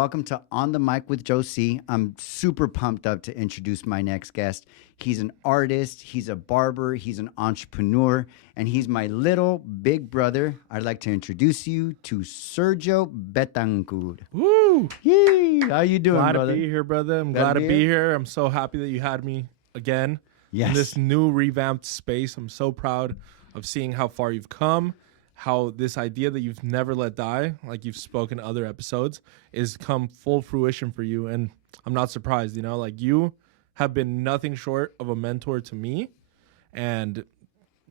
Welcome to On the Mic with Joe C. I'm super pumped up to introduce my next guest. He's an artist, he's a barber, he's an entrepreneur, and he's my little big brother. I'd like to introduce you to Sergio Betancourt. Woo! Yee! How you doing, glad brother? to be here, brother. I'm glad to be here. I'm so happy that you had me again in this new revamped space. I'm so proud of seeing how far you've come, how this idea that you've never let die, like you've spoken in other episodes, is come full fruition for you. And I'm not surprised, you know, like you have been nothing short of a mentor to me, and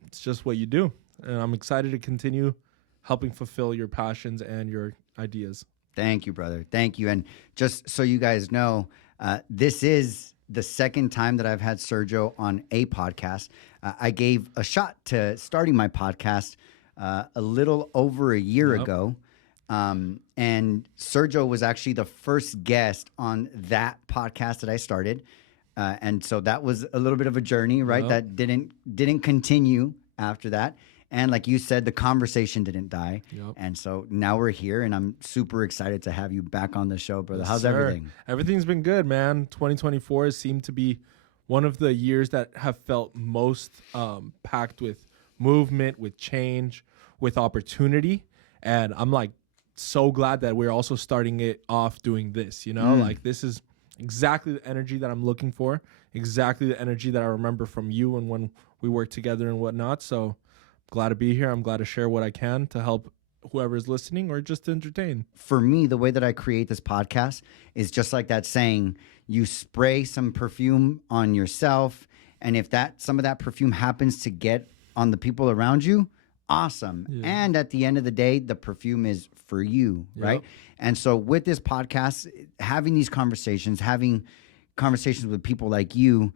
it's just what you do. And I'm excited to continue helping fulfill your passions and your ideas. Thank you, brother. Thank you. And just so you guys know, this is the second time that I've had Sergio on a podcast. I gave a shot to starting my podcast a little over a year ago. And Sergio was actually the first guest on that podcast that I started. And so that was a little bit of a journey, right? That didn't continue after that. And like you said, the conversation didn't die. And so now we're here, and I'm super excited to have you back on the show, brother. How's everything? Everything's been good, man. 2024 has seemed to be one of the years that have felt most packed with movement, with change, with opportunity. And I'm like so glad that we're also starting it off doing this, you know? Like this is exactly the energy that I'm looking for, exactly the energy that I remember from you and when we worked together and whatnot. So glad to be here. I'm glad to share what I can to help whoever's listening or just to entertain. For me, the way that I create this podcast is just like that saying, you spray some perfume on yourself, and if some of that perfume happens to get on the people around you, awesome. And at the end of the day, the perfume is for you, right? And so with this podcast, having these conversations, having conversations with people like you,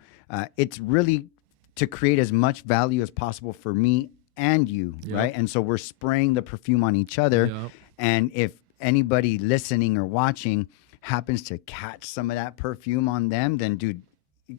it's really to create as much value as possible for me and you, right? And so we're spraying the perfume on each other. And if anybody listening or watching happens to catch some of that perfume on them, then dude,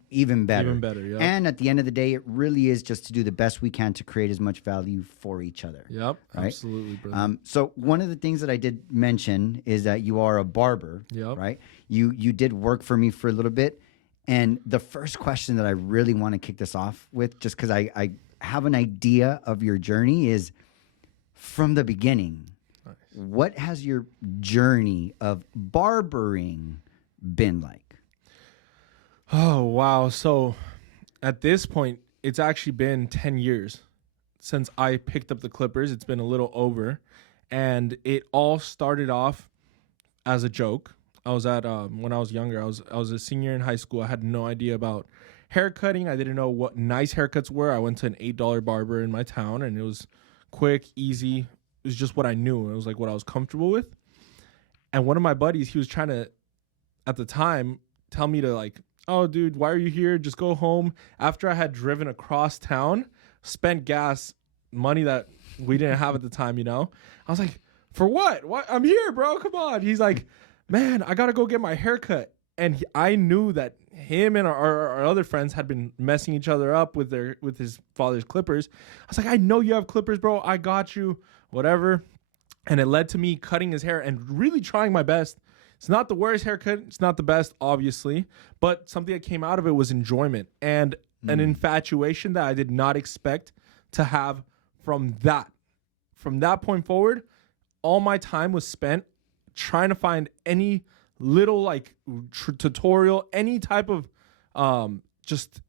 even better. And at the end of the day, it really is just to do the best we can to create as much value for each other. Right? Absolutely, brother. So one of the things that I did mention is that you are a barber, right? You did work for me for a little bit. And the first question that I really want to kick this off with, just because I have an idea of your journey, is from the beginning. What has your journey of barbering been like? Oh, wow. So at this point, it's actually been 10 years since I picked up the clippers. It's been a little over. And it all started off as a joke. I was at, when I was younger, I was a senior in high school. I had no idea about haircutting. I didn't know what nice haircuts were. I went to an $8 barber in my town, and it was quick, easy. It was just what I knew. It was like what I was comfortable with. And one of my buddies, he was trying to, at the time, tell me to like, oh, dude, why are you here? Just go home. After I had driven across town, spent gas money that we didn't have at the time, you know? I was like, for what? What? I'm here, bro. Come on. He's like, man, I got to go get my haircut. And I knew that him and our other friends had been messing each other up with his father's clippers. I was like, I know you have clippers, bro. I got you. Whatever. And it led to me cutting his hair and really trying my best. It's not the worst haircut. It's not the best, obviously. But something that came out of it was enjoyment and an infatuation that I did not expect to have from that. From that point forward, all my time was spent trying to find any little like tutorial, any type of just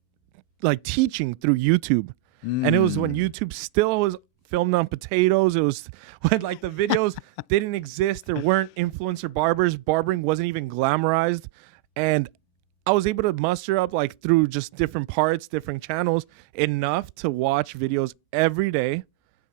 like teaching through YouTube. And it was when YouTube still was filmed on potatoes. It was when like the videos didn't exist. There weren't influencer barbers. Barbering wasn't even glamorized. And I was able to muster up like through just different parts, different channels, enough to watch videos every day,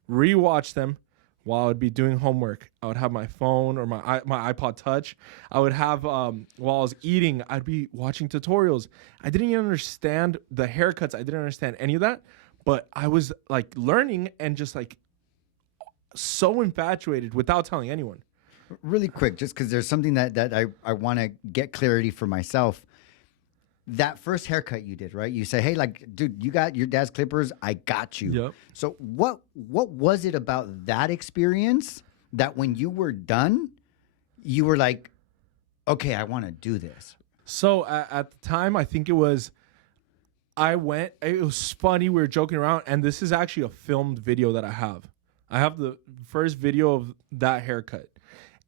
rewatch them while I would be doing homework. I would have my phone or my iPod Touch. I would have, while I was eating, I'd be watching tutorials. I didn't even understand the haircuts. I didn't understand any of that. But I was like learning and just like so infatuated without telling anyone. Really quick, just because there's something that I want to get clarity for myself. That first haircut you did, right? You say, hey, like, dude, you got your dad's clippers. I got you. Yep. So what was it about that experience that when you were done, you were like, okay, I want to do this? So at the time, I think it was, it was funny. We were joking around, and this is actually a filmed video that I have. I have the first video of that haircut.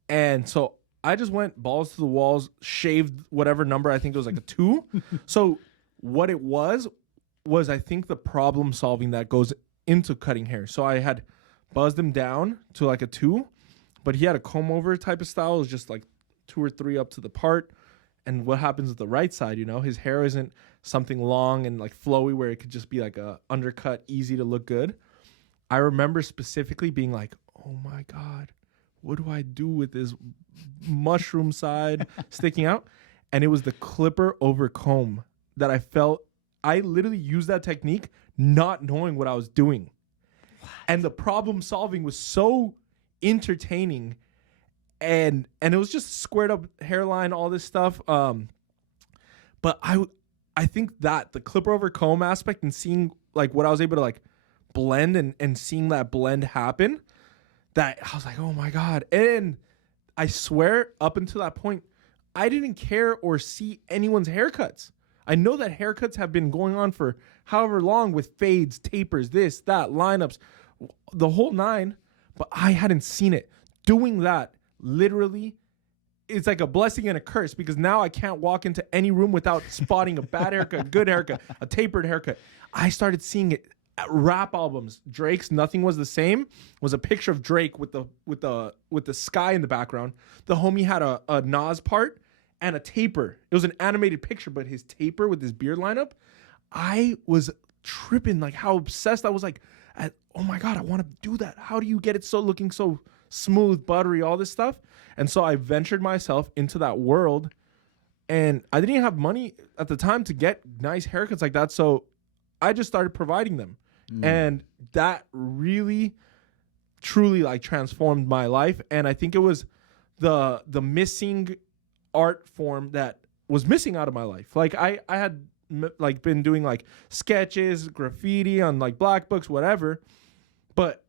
And so I just went balls to the walls, shaved whatever number. I think it was like a 2. So what it was I think the problem solving that goes into cutting hair. So I had buzzed him down to like a 2, but he had a comb over type of style. It was just like 2 or 3 up to the part. And what happens with the right side, his hair isn't something long and like flowy where it could just be like a undercut, easy to look good. I remember specifically being like, oh my God, what do I do with this mushroom side sticking out? And it was the clipper over comb that I felt. I literally used that technique not knowing what I was doing. What? And the problem solving was so entertaining. And it was just squared up hairline, all this stuff. But I think that the clipper over comb aspect and seeing like what I was able to like blend and seeing that blend happen, that I was like, oh my God. And I swear up until that point, I didn't care or see anyone's haircuts. I know that haircuts have been going on for however long with fades, tapers, this, that, lineups, the whole 9, but I hadn't seen it. Doing that, literally, it's like a blessing and a curse, because now I can't walk into any room without spotting a bad haircut, a good haircut, a tapered haircut. I started seeing it at rap albums. Drake's "Nothing Was the Same" was a picture of Drake with the sky in the background. The homie had a Nas part and a taper. It was an animated picture, but his taper with his beard lineup, I was tripping, like how obsessed I was, like, oh my God, I want to do that. How do you get it so looking so smooth, buttery, all this stuff? And so I ventured myself into that world, and I didn't even have money at the time to get nice haircuts like that. So I just started providing them. And that really, truly like transformed my life. And I think it was the missing art form that was missing out of my life. Like I had like been doing like sketches, graffiti on like black books, whatever. But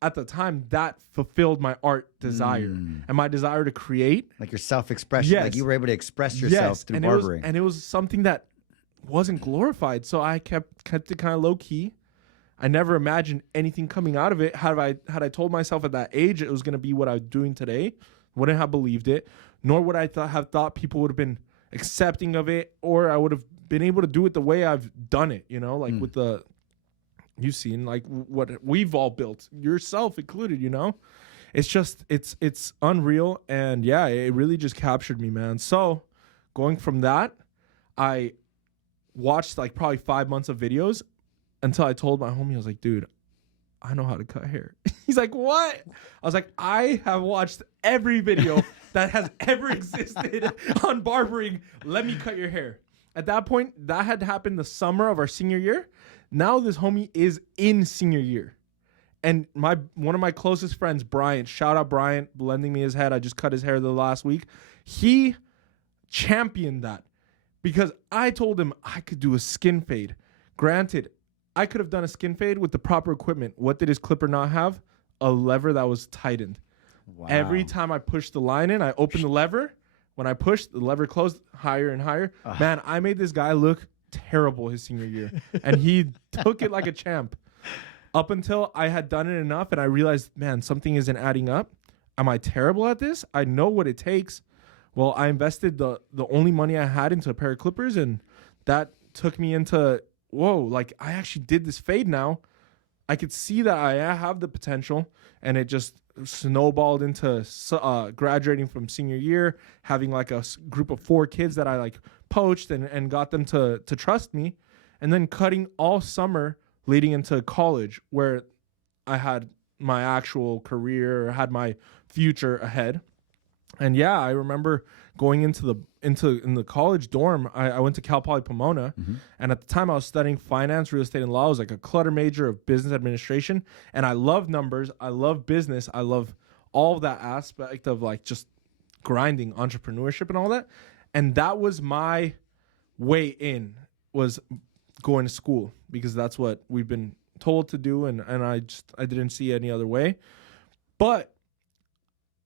at the time, that fulfilled my art desire and my desire to create. Like your self-expression. Yes. Like you were able to express yourself through barbering. And it was something that wasn't glorified. So I kept it kind of low key. I never imagined anything coming out of it. Had I told myself at that age it was going to be what I was doing today, wouldn't have believed it. Nor would I have thought people would have been accepting of it, or I would have been able to do it the way I've done it. Like with the, you've seen like what we've all built, yourself included. It's just it's unreal, and yeah, it really just captured me, man. So going from that, I watched like probably 5 months of videos until I told my homie, I was like, dude, I know how to cut hair. He's like, what? I was like, I have watched every video that has ever existed on barbering. Let me cut your hair. At that point, that had happened the summer of our senior year. Now this homie is in senior year. And one of my closest friends, Bryant, shout out Bryant, lending me his head. I just cut his hair the last week. He championed that because I told him I could do a skin fade. Granted, I could have done a skin fade with the proper equipment. What did his clipper not have? A lever that was tightened. Wow. Every time I pushed the line in, I opened the lever. When I pushed, the lever closed higher and higher. Man, I made this guy look terrible his senior year. And he took it like a champ. Up until I had done it enough and I realized, man, something isn't adding up. Am I terrible at this? I know what it takes. Well, I invested the only money I had into a pair of clippers, and that took me into, whoa, like I actually did this fade now. I could see that I have the potential, and it just snowballed into graduating from senior year, having like a group of 4 kids that I like poached and got them to trust me, and then cutting all summer leading into college where I had my actual career, had my future ahead. And yeah, I remember going in the college dorm. I went to Cal Poly Pomona, and at the time I was studying finance, real estate, and law. I was like a clutter major of business administration, and I love numbers. I love business. I love all of that aspect of like just grinding, entrepreneurship, and all that. And that was my way in, was going to school, because that's what we've been told to do, and I didn't see any other way. But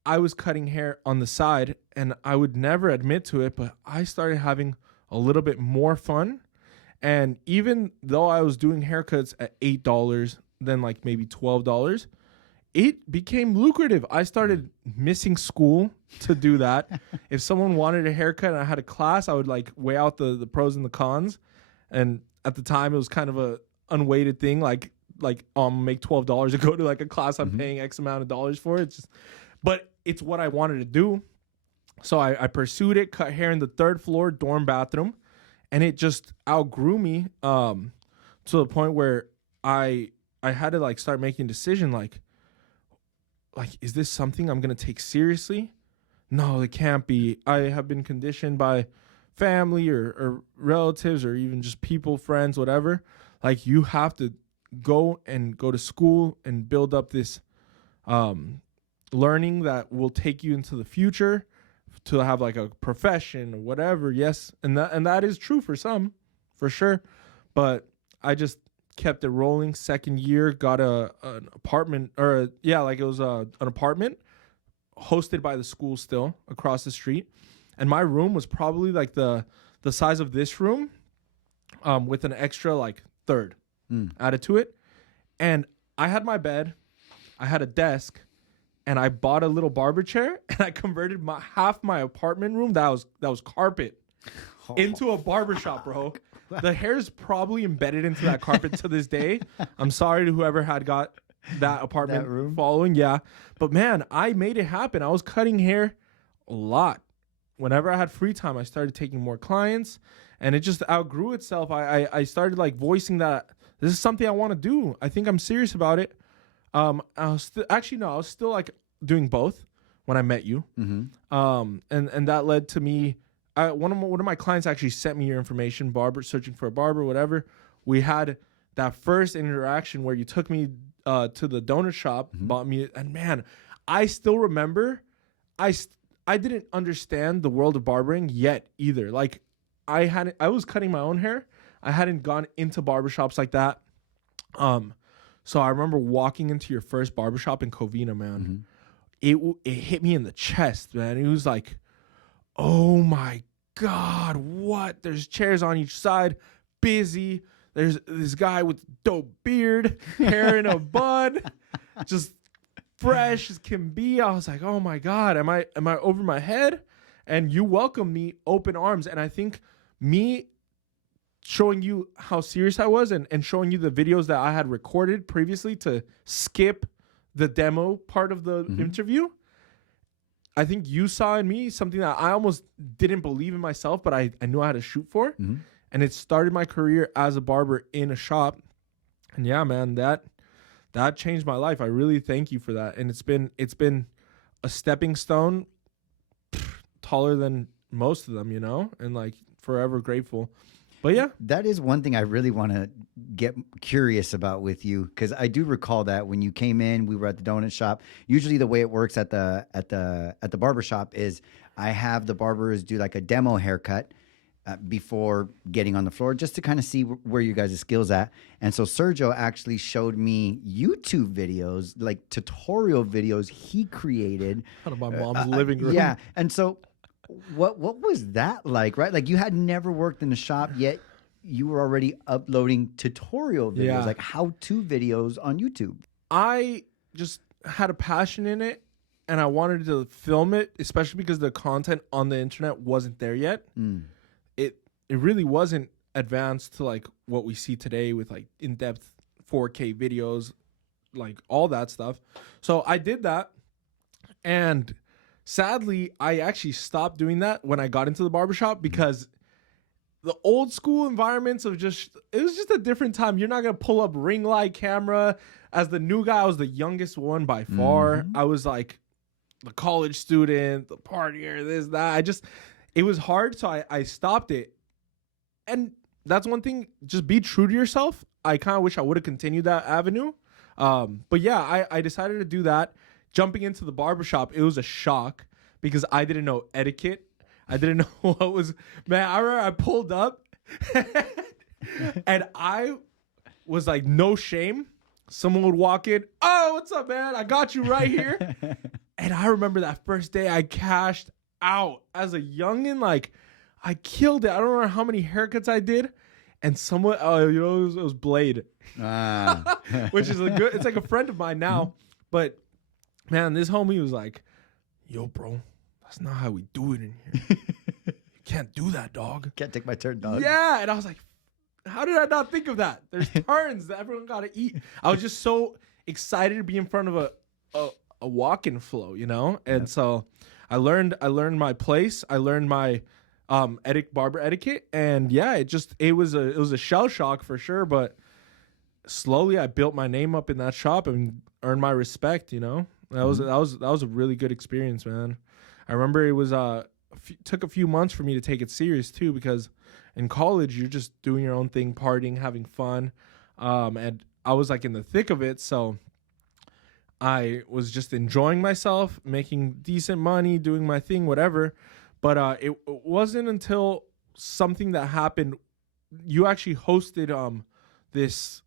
I was cutting hair on the side, and I would never admit to it, but I started having a little bit more fun. And even though I was doing haircuts at $8, then like maybe $12, it became lucrative. I started missing school to do that. If someone wanted a haircut and I had a class, I would like weigh out the pros and the cons. And at the time, it was kind of a unweighted thing, like make $12 to go to like a class I'm paying X amount of dollars for. But it's what I wanted to do. So I pursued it, cut hair in the 3rd floor dorm bathroom, and it just outgrew me to the point where I had to like start making a decision like, is this something I'm going to take seriously? No, it can't be. I have been conditioned by family or relatives or even just people, friends, whatever. Like, you have to go to school and build up this learning that will take you into the future to have like a profession or whatever. Yes. And that is true for some, for sure. But I just kept it rolling. 2nd year, got an apartment, it was an apartment hosted by the school still across the street. And my room was probably like the size of this room, with an extra like 3rd added to it. And I had my bed, I had a desk, and I bought a little barber chair, and I converted half my apartment room that was carpet into a barbershop, bro. The hair is probably embedded into that carpet to this day. I'm sorry to whoever had got that apartment room following. Yeah. But man, I made it happen. I was cutting hair a lot. Whenever I had free time, I started taking more clients, and it just outgrew itself. I started like voicing that this is something I want to do. I think I'm serious about it. I was still like doing both when I met you. And that led to me. One of my clients actually sent me your information, barber, searching for a barber, whatever. We had that first interaction where you took me to the donut shop, bought me, and man, I still remember, I didn't understand the world of barbering yet either. Like, I was cutting my own hair. I hadn't gone into barbershops like that. So I remember walking into your first barbershop in Covina, man. It hit me in the chest, man. It was like, oh my God, what? There's chairs on each side, busy. There's this guy with dope beard, hair in a bun, just fresh as can be. I was like, oh my God, am I over my head? And you welcomed me open arms. And I think me showing you how serious I was and showing you the videos that I had recorded previously to skip the demo part of the interview, I think you saw in me something that I almost didn't believe in myself, but I knew I had to shoot for. And it started my career as a barber in a shop. And yeah, man, that changed my life. I really thank you for that. And it's been a stepping stone taller than most of them, you know, and like forever grateful. But yeah, that is one thing I really want to get curious about with you, because I do recall that when you came in, we were at the donut shop. Usually, the way it works at the barber shop is I have the barbers do like a demo haircut before getting on the floor, just to kind of see where you guys' skills at. And so Sergio actually showed me YouTube videos, like tutorial videos he created out of my mom's living room. Yeah, and so. What was that like, right? Like, you had never worked in a shop, yet you were already uploading tutorial videos, like how-to videos on YouTube. I just had a passion in it, and I wanted to film it, especially because the content on the internet wasn't there yet. It really wasn't advanced to like what we see today with like in-depth 4K videos, like all that stuff. So I did that, and sadly, I actually stopped doing that when I got into the barbershop, because the old school environments of it was just a different time. You're not going to pull up ring light camera. As the new guy, I was the youngest one by far. I was like the college student, the partier, this, that. It was hard, so I stopped it. And that's one thing, just be true to yourself. I kind of wish I would have continued that avenue. But yeah, I decided to do that. Jumping into the barbershop, it was a shock because I didn't know etiquette. I didn't know what was... Man, I remember I pulled up and I was like, no shame. Someone would walk in. Oh, what's up, man? I got you right here. And And I remember that first day I cashed out as a youngin'. Like, I killed it. I don't remember how many haircuts I did. And someone, it was Blade. Which is it's like a friend of mine now. But, man, this homie was like, yo, bro, that's not how we do it in here. You can't do that, dog. Can't take my turn, dog. Yeah. And I was like, how did I not think of that? There's turns that everyone got to eat. I was just so excited to be in front of a walk-in flow, you know? And so I learned my place. I learned my barber etiquette. And yeah, it was a shell shock for sure. But slowly I built my name up in that shop and earned my respect, you know? That was a really good experience, man. I remember it was took a few months for me to take it serious too, because in college you're just doing your own thing, partying, having fun, and I was like in the thick of it, so I was just enjoying myself, making decent money, doing my thing, whatever. But it wasn't until something that happened. You actually hosted this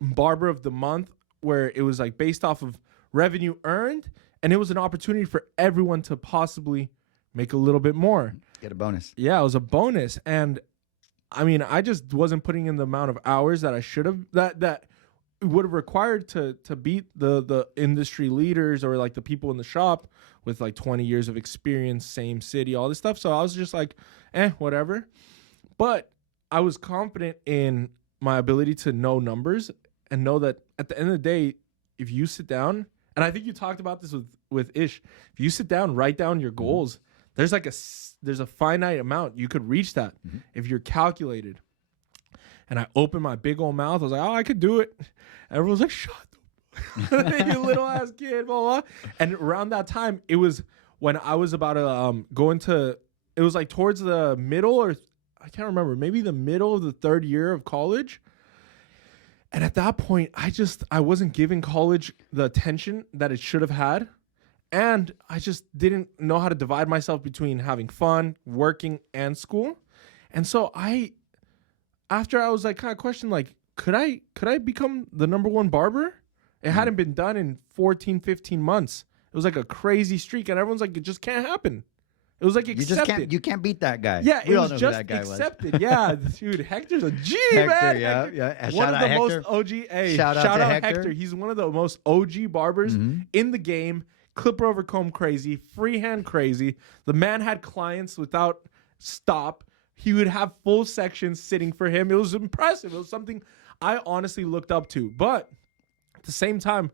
Barber of the Month, where it was like based off of revenue earned, and it was an opportunity for everyone to possibly make a little bit more. Get a bonus. Yeah, it was a bonus. And I mean, I just wasn't putting in the amount of hours that I should have, that would have required to beat the industry leaders or like the people in the shop with like 20 years of experience, same city, all this stuff. So I was just like, whatever. But I was confident in my ability to know numbers and know that at the end of the day, if you sit down, and I think you talked about this with Ish, if you sit down, write down your goals, there's a finite amount. You could reach that if you're calculated. And I opened my big old mouth. I was like, oh, I could do it. Everyone's like, shut up, you little ass kid, blah, blah. And around that time, it was when I was about to go into, it was like towards the middle, or I can't remember, maybe the middle of the third year of college. And at that point, I wasn't giving college the attention that it should have had. And I just didn't know how to divide myself between having fun, working, and school. And so after I was like kind of questioning, like, could I become the number one barber? It hadn't been done in 14, 15 months. It was like a crazy streak. And everyone's like, it just can't happen. It was like accepted. You can't beat that guy. Yeah, it was just accepted. Yeah, dude, Hector's a G, man. Yeah. One of the most OG. Hey, shout out Hector. He's one of the most OG barbers in the game. Clipper over comb crazy, freehand crazy. The man had clients without stop. He would have full sections sitting for him. It was impressive. It was something I honestly looked up to. But at the same time,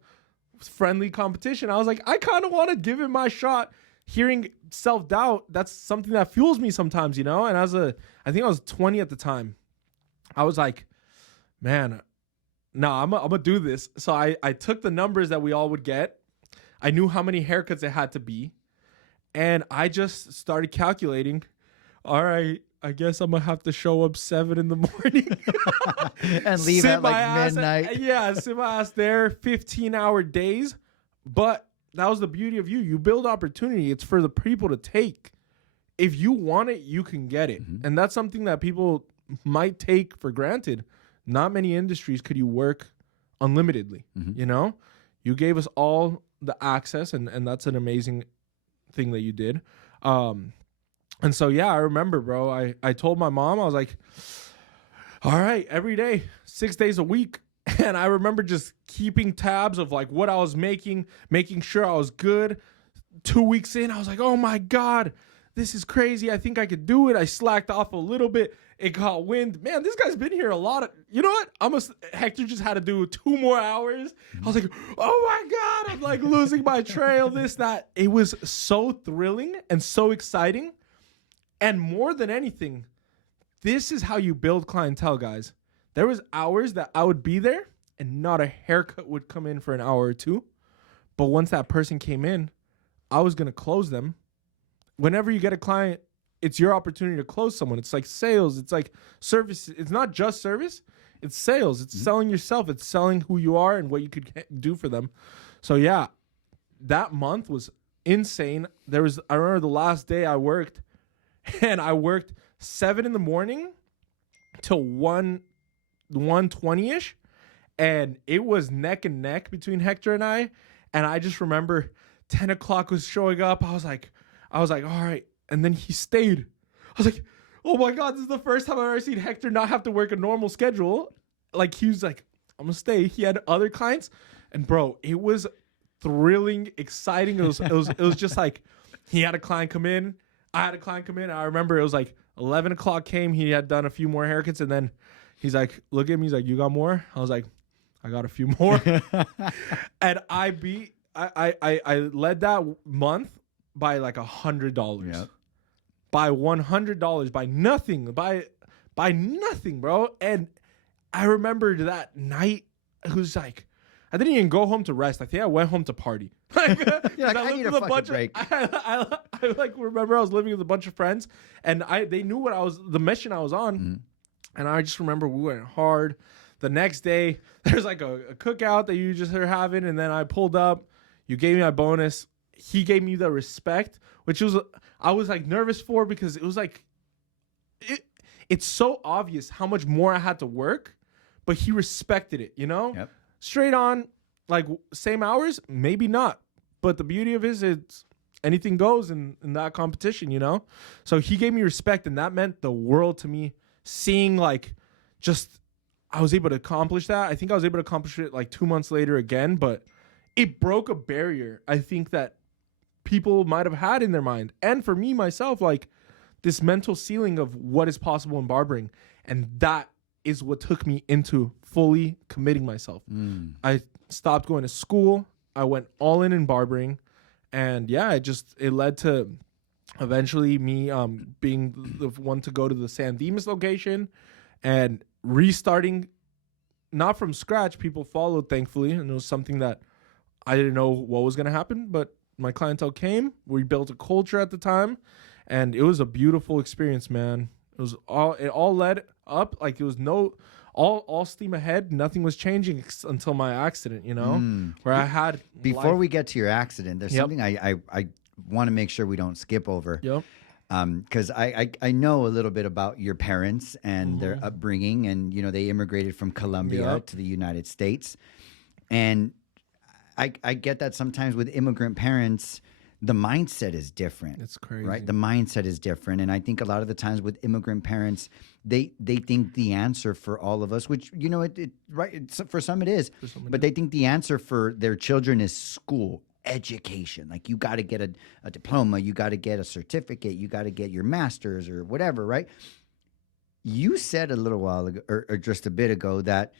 friendly competition, I was like, I kind of want to give him my shot. Hearing self-doubt, that's something that fuels me sometimes, you know? And I think I was 20 at the time. I was like, man, no, I'm going to do this. So I took the numbers that we all would get. I knew how many haircuts it had to be. And I just started calculating, all right, I guess I'm going to have to show up 7 in the morning. And leave at like midnight. Sit my ass there, 15-hour days. But that was the beauty of you. You build opportunity. It's for the people to take. If you want it, you can get it. And that's something that people might take for granted. Not many industries could you work unlimitedly, you know? You gave us all the access, and that's an amazing thing that you did. And so, yeah, I remember, bro, I told my mom, I was like, all right, every day, 6 days a week. And I remember just keeping tabs of like what I was making sure I was good. 2 weeks in, I was like, oh my God, this is crazy. I think I could do it. I slacked off a little bit. It got wind. Man, this guy's been here a lot. You know what? Hector just had to do 2 more hours. I was like, oh my God, I'm like losing my trail, this, that. It was so thrilling and so exciting. And more than anything, this is how you build clientele, guys. There was hours that I would be there and not a haircut would come in for an hour or two. But once that person came in, I was going to close them. Whenever you get a client, it's your opportunity to close someone. It's like sales. It's like service. It's not just service. It's sales. It's selling yourself. It's selling who you are and what you could do for them. So, yeah, that month was insane. I remember the last day I worked, and I worked 7 in the morning till 1:20-ish, and it was neck and neck between Hector and I just remember 10 o'clock was showing up. I was like, all right. And then he stayed. I was like, oh my God, this is the first time I've ever seen Hector not have to work a normal schedule. Like, he was like, I'm gonna stay. He had other clients, and bro, it was thrilling, exciting. It was just like, he had a client come in, I had a client come in. I remember it was like 11 o'clock came. He had done a few more haircuts, and then he's like, look at me. He's like, you got more? I was like, I got a few more. And I led that month by like $100. Yep. By $100, by nothing, by nothing, bro. And I remember that night, it was like, I didn't even go home to rest. I think I went home to party. Like, I need a fucking break. I like remember I was living with a bunch of friends, and they knew the mission I was on. Mm-hmm. And I just remember we went hard. The next day, there's like a cookout that you just are having, and then I pulled up. You gave me my bonus. He gave me the respect, which I was like nervous for, because it was like, it's so obvious how much more I had to work, but he respected it, you know? Yep. Straight on, like same hours, maybe not. But the beauty of it is it's anything goes in that competition, you know? So he gave me respect, and that meant the world to me, seeing like just I was able to accomplish that. I think I was able to accomplish it like 2 months later again, but it broke a barrier I think that people might have had in their mind. And for me, myself, like this mental ceiling of what is possible in barbering. And that is what took me into fully committing myself. I stopped going to school. I went all in barbering. And yeah, it led to eventually me being the one to go to the San Dimas location and restarting, not from scratch. People followed, thankfully. And it was something that I didn't know what was going to happen, but my clientele came. We built a culture at the time, and it was a beautiful experience, man. It all led up, like it was all steam ahead. Nothing was changing until my accident, you know, where I had. Before we get to your accident, there's something I want to make sure we don't skip over. Yep. Because I know a little bit about your parents and their upbringing, and you know they immigrated from Colombia to the United States, and I get that sometimes with immigrant parents, the mindset is different. It's crazy, right? The mindset is different, and I think a lot of the times with immigrant parents, they think the answer for all of us, which you know for some it is, but they think the answer for their children is school. Education, like you got to get a diploma, you got to get a certificate, you got to get your master's or whatever, right? You said a little while ago, or just a bit ago, that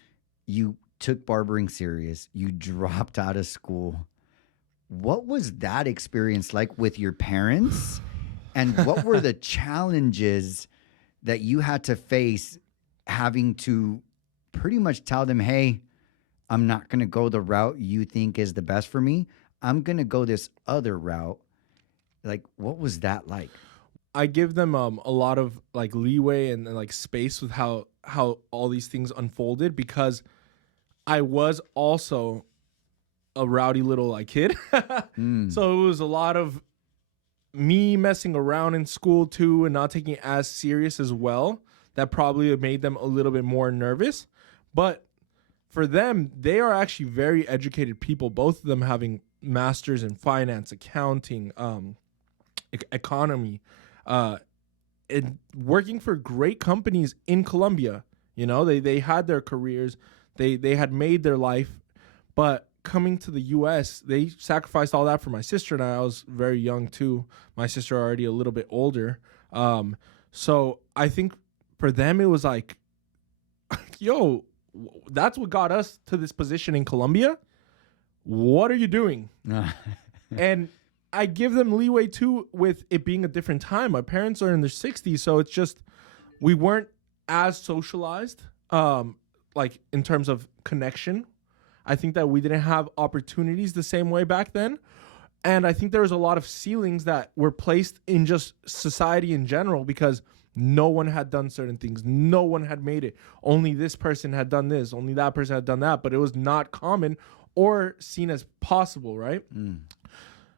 you took barbering serious, you dropped out of school. What was that experience like with your parents? And what were the challenges that you had to face having to pretty much tell them, hey, I'm not going to go the route you think is the best for me. I'm going to go this other route. Like, what was that like? I give them a lot of like leeway and like space with how all these things unfolded, because I was also a rowdy little like kid. So it was a lot of me messing around in school too and not taking it as serious as well. That probably made them a little bit more nervous. But for them, they are actually very educated people, both of them having masters in finance, accounting, economy, and working for great companies in Colombia. You know, they had their careers, they had made their life, but coming to the U.S., they sacrificed all that for my sister and I. I was very young too. My sister already a little bit older. So I think for them it was like, yo, that's what got us to this position in Colombia. What are you doing? And I give them leeway too with it being a different time. My parents are in their 60s, so it's just we weren't as socialized, like in terms of connection. I think that we didn't have opportunities the same way back then. And I think there was a lot of ceilings that were placed in just society in general because no one had done certain things. No one had made it. Only this person had done this. Only that person had done that. But it was not common or seen as possible, right?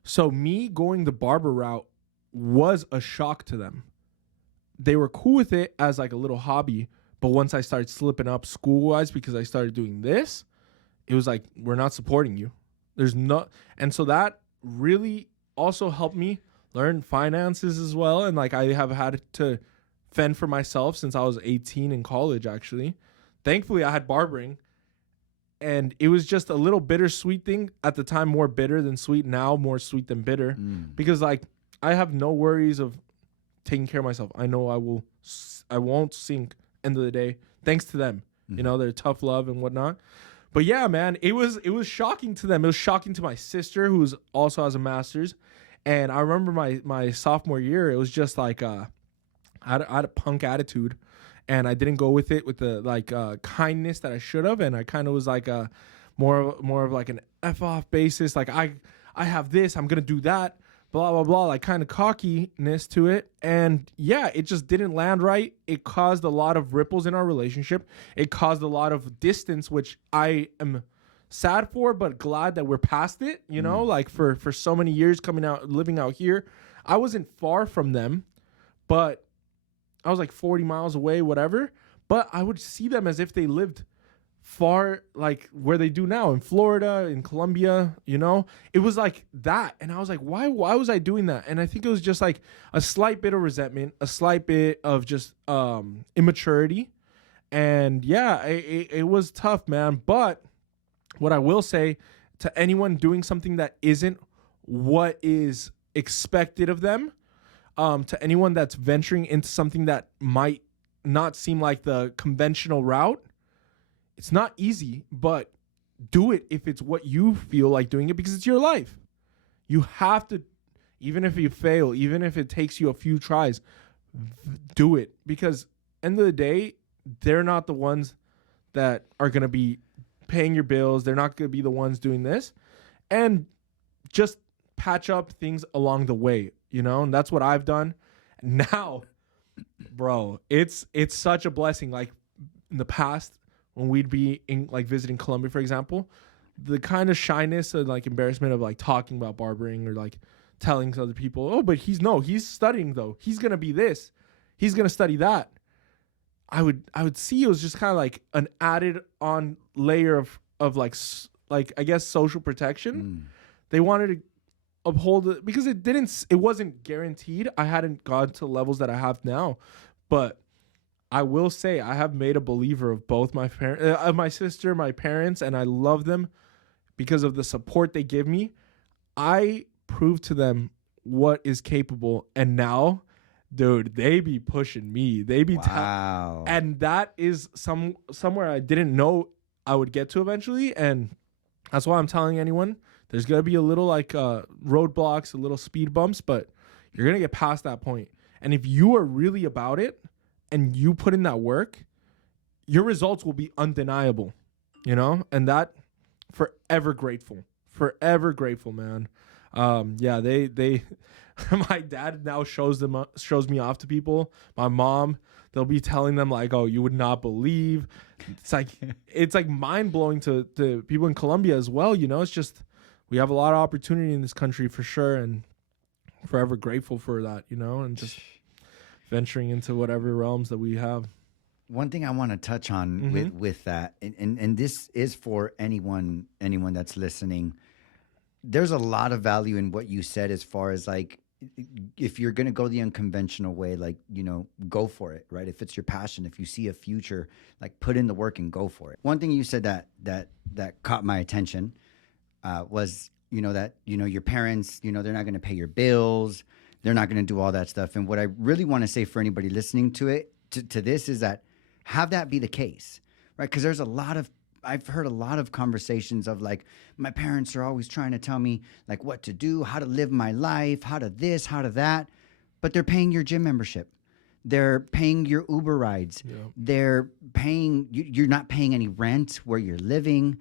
So me going the barber route was a shock to them. They were cool with it as like a little hobby. But once I started slipping up school-wise because I started doing this, it was like, we're not supporting you. There's no... And so that really also helped me learn finances as well. And like I have had to fend for myself since I was 18 in college, actually. Thankfully, I had barbering. And it was just a little bittersweet thing at the time, more bitter than sweet. Now, more sweet than bitter. Because like I have no worries of taking care of myself. I know I won't sink end of the day, thanks to them. You know, their tough love and whatnot. But yeah, man, it was shocking to them. It was shocking to my sister, who also has a master's. And I remember my sophomore year, it was just like I had a punk attitude. And I didn't go with it with the like kindness that I should have, and I kind of was like a more of like an F off basis. Like I have this, I'm gonna do that, blah blah blah, like kind of cockiness to it. And yeah, it just didn't land right. It caused a lot of ripples in our relationship. It caused a lot of distance, which I am sad for, but glad that we're past it. You know, like for so many years living out here, I wasn't far from them, but I was like 40 miles away, whatever. But I would see them as if they lived far, like where they do now in Florida, in Colombia, you know? It was like that. And I was like, why was I doing that? And I think it was just like a slight bit of resentment, a slight bit of just immaturity. And yeah, it was tough, man. But what I will say to anyone doing something that isn't what is expected of them, to anyone that's venturing into something that might not seem like the conventional route, it's not easy, but do it if it's what you feel like doing it, because it's your life. You have to, even if you fail, even if it takes you a few tries, do it, because end of the day, they're not the ones that are going to be paying your bills. They're not going to be the ones doing this. And just patch up things along the way. You know, and that's what I've done. Now, bro, it's such a blessing. Like in the past, when we'd be in like visiting Colombia, for example, the kind of shyness and like embarrassment of like talking about barbering or like telling other people, oh, but he's studying though. He's gonna be this. He's gonna study that. I would see it was just kind of like an added on layer of like I guess social protection. They wanted to uphold it because it wasn't guaranteed. I hadn't gone to levels that I have now, but I will say I have made a believer of both my parents, of my sister, my parents, and I love them because of the support they give me. I prove to them what is capable, and now, dude, they be pushing me. They be wow. And that is somewhere I didn't know I would get to eventually, and that's why I'm telling anyone. There's going to be a little like roadblocks, a little speed bumps, but you're going to get past that point. And if you are really about it and you put in that work, your results will be undeniable, you know? And that, forever grateful, man. Yeah, they my dad now shows me off to people. My mom, they'll be telling them like, oh, you would not believe. It's like mind blowing to people in Colombia as well. You know, it's just, we have a lot of opportunity in this country for sure, and forever grateful for that, you know, and just venturing into whatever realms that we have. One thing I want to touch on with that, and this is for anyone that's listening. There's a lot of value in what you said as far as like, if you're going to go the unconventional way, like, you know, go for it, right? If it's your passion, if you see a future, like put in the work and go for it. One thing you said that caught my attention was, you know, that, you know, your parents, you know, they're not going to pay your bills. They're not going to do all that stuff. And what I really want to say for anybody listening to it, to this, is that have that be the case, right? Because I've heard a lot of conversations of like, my parents are always trying to tell me like what to do, how to live my life, how to this, how to that, but they're paying your gym membership. They're paying your Uber rides. Yeah. They're paying, you're not paying any rent where you're living.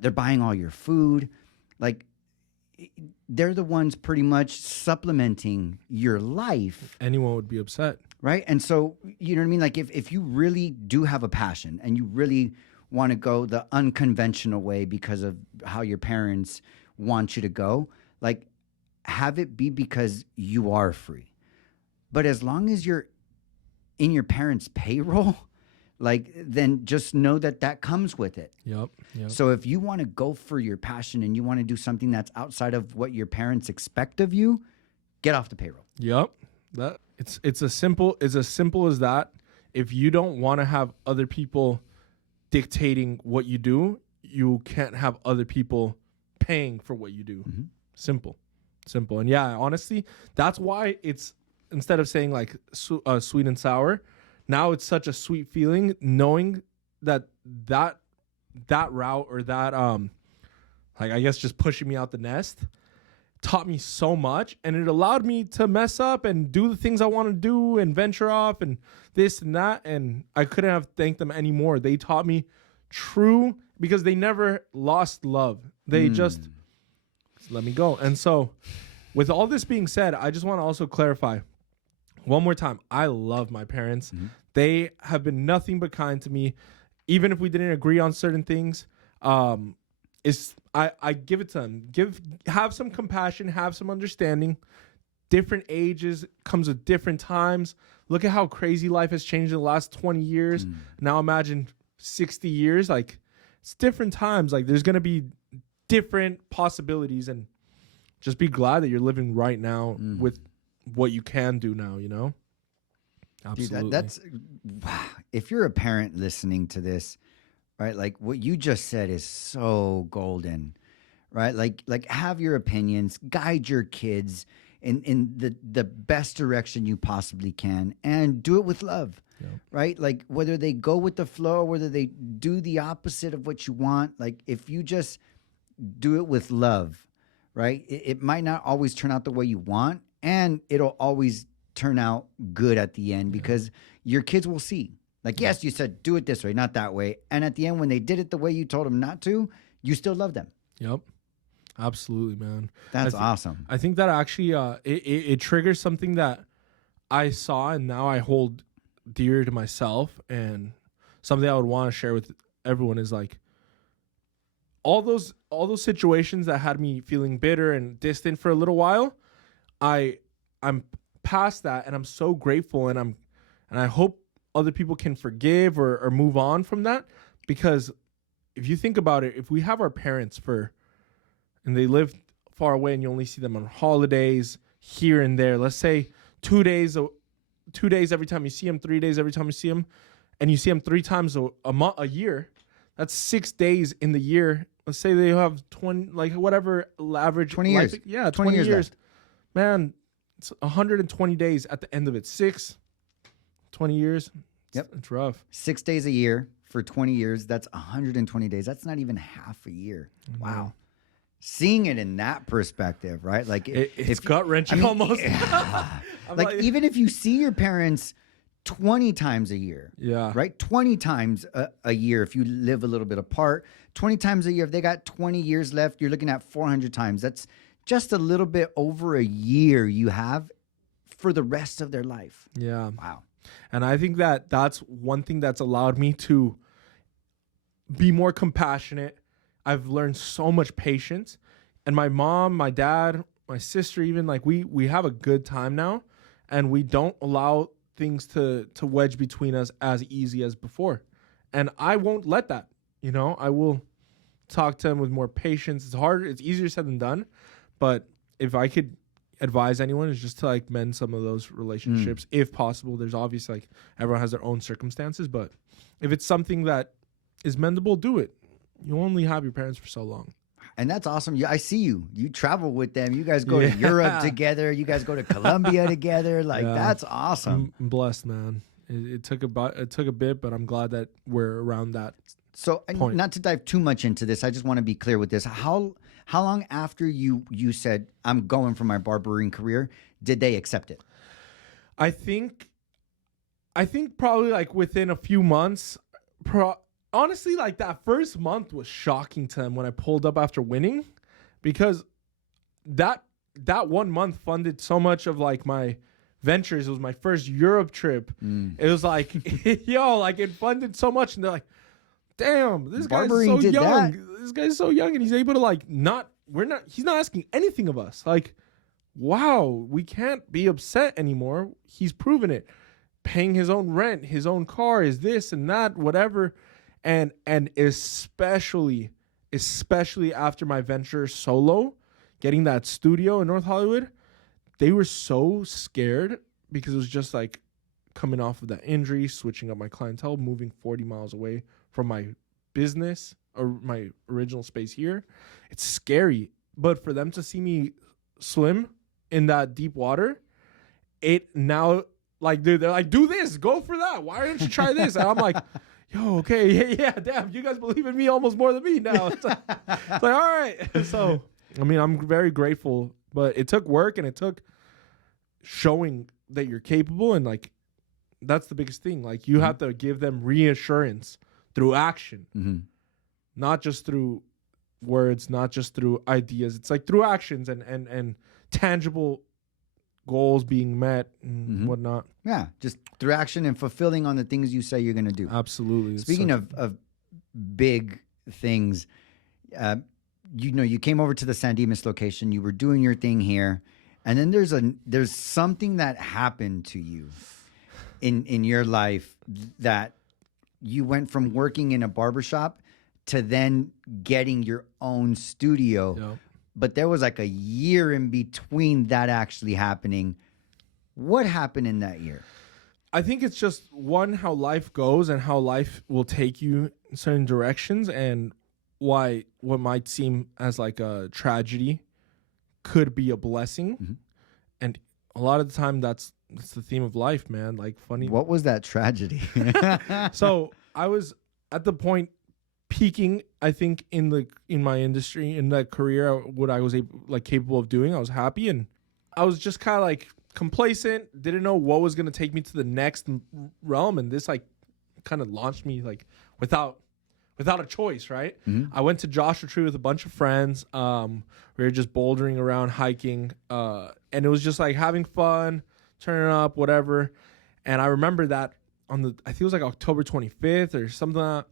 They're buying all your food. Like, they're the ones pretty much supplementing your life. Anyone would be upset. Right? And so, you know what I mean? Like, if you really do have a passion and you really want to go the unconventional way because of how your parents want you to go, like, have it be because you are free. But as long as you're in your parents' payroll, like then just know that that comes with it. Yep. So if you want to go for your passion and you want to do something that's outside of what your parents expect of you, get off the payroll. Yep. That it's as simple as that. If you don't want to have other people dictating what you do, you can't have other people paying for what you do. Mm-hmm. Simple. And yeah, honestly, that's why it's, instead of saying like sweet and sour, now it's such a sweet feeling knowing that route, or that like, I guess just pushing me out the nest taught me so much, and it allowed me to mess up and do the things I want to do and venture off and this and that, and I couldn't have thanked them anymore. They taught me true, because they never lost love. They just let me go. And so with all this being said, I just want to also clarify one more time. I love my parents. Mm-hmm. They have been nothing but kind to me. Even if we didn't agree on certain things, I give it to them. Have some compassion, have some understanding. Different ages comes with different times. Look at how crazy life has changed in the last 20 years. Now imagine 60 years. Like, it's different times. Like, there's going to be different possibilities, and just be glad that you're living right now with what you can do now, you know? Absolutely. Dude, that's wow. If you're a parent listening to this, right? Like, what you just said is so golden, right? Like have your opinions, guide your kids in the best direction you possibly can, and do it with love. Yeah. Right? Like, whether they go with the flow, whether they do the opposite of what you want, like, if you just do it with love, right? It might not always turn out the way you want, and it'll always turn out good at the end, because your kids will see. Like, yes, you said do it this way, not that way. And at the end, when they did it the way you told them not to, you still love them. Yep. Absolutely, man. That's awesome. I think that actually it triggers something that I saw, and now I hold dear to myself, and something I would want to share with everyone is like, all those situations that had me feeling bitter and distant for a little while, I'm past that, and I'm so grateful, and I hope other people can forgive or move on from that, because if you think about it, if we have our parents and they live far away, and you only see them on holidays here and there, let's say 2 days every time you see them, 3 days every time you see them, and you see them 3 times a year, that's 6 days in the year. Let's say they have 20, like whatever average 20 years. Life, yeah, 20 years. Left. Man, it's 120 days at the end of it. 20 years. Yep. It's rough. 6 days a year for 20 years. That's 120 days. That's not even half a year. Mm-hmm. Wow. Seeing it in that perspective, right? Like, it's gut-wrenching almost. like, even if you see your parents 20 times a year, right? 20 times a year if you live a little bit apart. 20 times a year, if they got 20 years left, you're looking at 400 times. That's just a little bit over a year you have for the rest of their life. Yeah. Wow. And I think that that's one thing that's allowed me to be more compassionate. I've learned so much patience. And my mom, my dad, my sister, even, like, we have a good time now, and we don't allow things to wedge between us as easy as before. And I won't let that, you know. I will talk to them with more patience. It's hard. It's easier said than done. But if I could advise anyone, is just to, like, mend some of those relationships if possible. There's obviously, like, everyone has their own circumstances, but if it's something that is mendable, do it. You only have your parents for so long. And that's awesome. I see you. You travel with them. You guys go to Europe together. You guys go to Colombia together. Like, that's awesome. I'm blessed, man. It took a bit, but I'm glad that we're around that. So, point. Not to dive too much into this, I just want to be clear with this. How long after you said, I'm going for my barbering career, did they accept it? I think probably, like, within a few months. Honestly, like, that first month was shocking to them when I pulled up after winning, because that 1 month funded so much of, like, my ventures. It was my first Europe trip. It was like, like, it funded so much, and they're like, damn, this guy's so young. That. This guy's so young, and he's able to, like, he's not asking anything of us. Like, wow, we can't be upset anymore. He's proven it. paying his own rent, his own car, is this and that, whatever. And especially after my venture solo, getting that studio in North Hollywood, they were so scared because it was just like coming off of that injury, switching up my clientele, moving 40 miles away from my business or my original space here. It's scary. But for them to see me swim in that deep water, it now, like, dude, they're like, do this, go for that. Why don't you try this? And I'm like, yo, okay, yeah, damn, you guys believe in me almost more than me now. It's like all right. So, I mean, I'm very grateful, but it took work and it took showing that you're capable. And, like, that's the biggest thing. Like, you have to give them reassurance through action, not just through words, not just through ideas. It's like through actions and tangible goals being met and whatnot. Yeah, just through action and fulfilling on the things you say you're going to do. Absolutely. Speaking of big things, you came over to the San Dimas location. You were doing your thing here, and then there's something that happened to you in your life that you went from working in a barbershop to then getting your own studio. Yep. But there was like a year in between that actually happening. What happened in that year? I think it's just, one, how life goes and how life will take you in certain directions, and why what might seem as like a tragedy could be a blessing. And a lot of the time that's the theme of life, man. Like, funny. What was that tragedy? So I was at the point peaking, I think, in my industry, in that career, what I was capable of doing. I was happy, and I was just kind of like complacent, didn't know what was going to take me to the next realm, and this like kind of launched me like without a choice, right? I went to Joshua Tree with a bunch of friends. We were just bouldering around, hiking, and it was just like having fun, turning up, whatever. And I remember that I think it was like October 25th or something like that.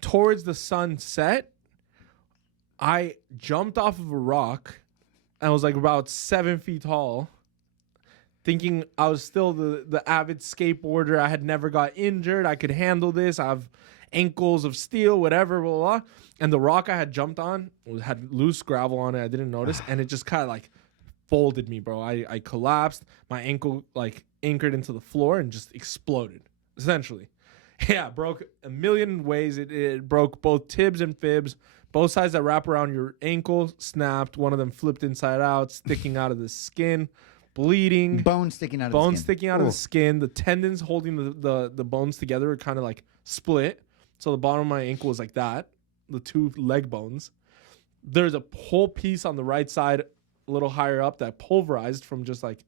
Towards the sunset, I jumped off of a rock. I was like about 7 feet tall, thinking I was still the avid skateboarder. I had never got injured. I could handle this. I have ankles of steel, whatever, blah, blah, blah. And the rock I had jumped on had loose gravel on it. I didn't notice. And it just kind of like folded me, bro. I collapsed. My ankle like anchored into the floor and just exploded, essentially. Yeah, broke a million ways. It broke both tibs and fibs. Both sides that wrap around your ankle snapped. One of them flipped inside out, sticking out of the skin, bleeding. Bone sticking out of the skin. Bone sticking out of the skin. The tendons holding the bones together kind of like split. So the bottom of my ankle was like that. The two leg bones. There's a whole piece on the right side, a little higher up, that pulverized from just like,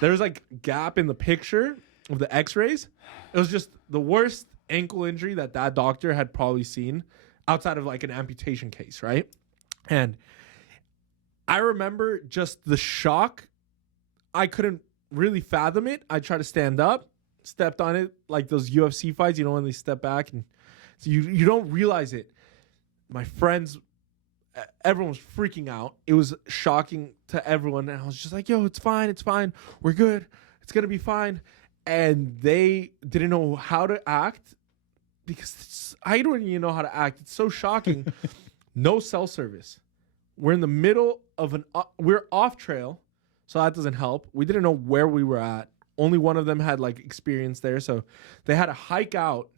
there's like gap in the picture of the x-rays. It was just the worst ankle injury that doctor had probably seen outside of like an amputation case, right? And I remember just the shock. I couldn't really fathom it. I tried to stand up, stepped on it like those UFC fights, when they step back, and so you don't realize it. My friends, everyone was freaking out. It was shocking to everyone, and I was just like, yo, it's fine, we're good, it's gonna be fine. And they didn't know how to act, because I don't even know how to act. It's so shocking. No cell service. We're in the middle of we're off trail, so that doesn't help. We didn't know where we were at. Only one of them had like experience there, so they had to hike out,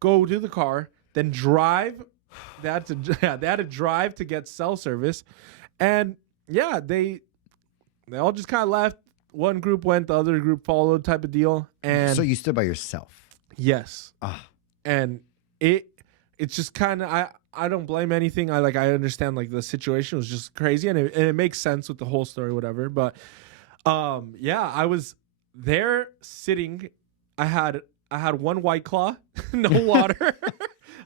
go to the car, then drive. They had to drive to get cell service, and yeah, they all just kind of left. One group went, the other group followed, type of deal. And so you stood by yourself. Yes. And it's just kind of, I don't blame anything. I understand like the situation was just crazy, and it makes sense with the whole story, whatever. But yeah, I was there sitting. I had one White Claw, no water.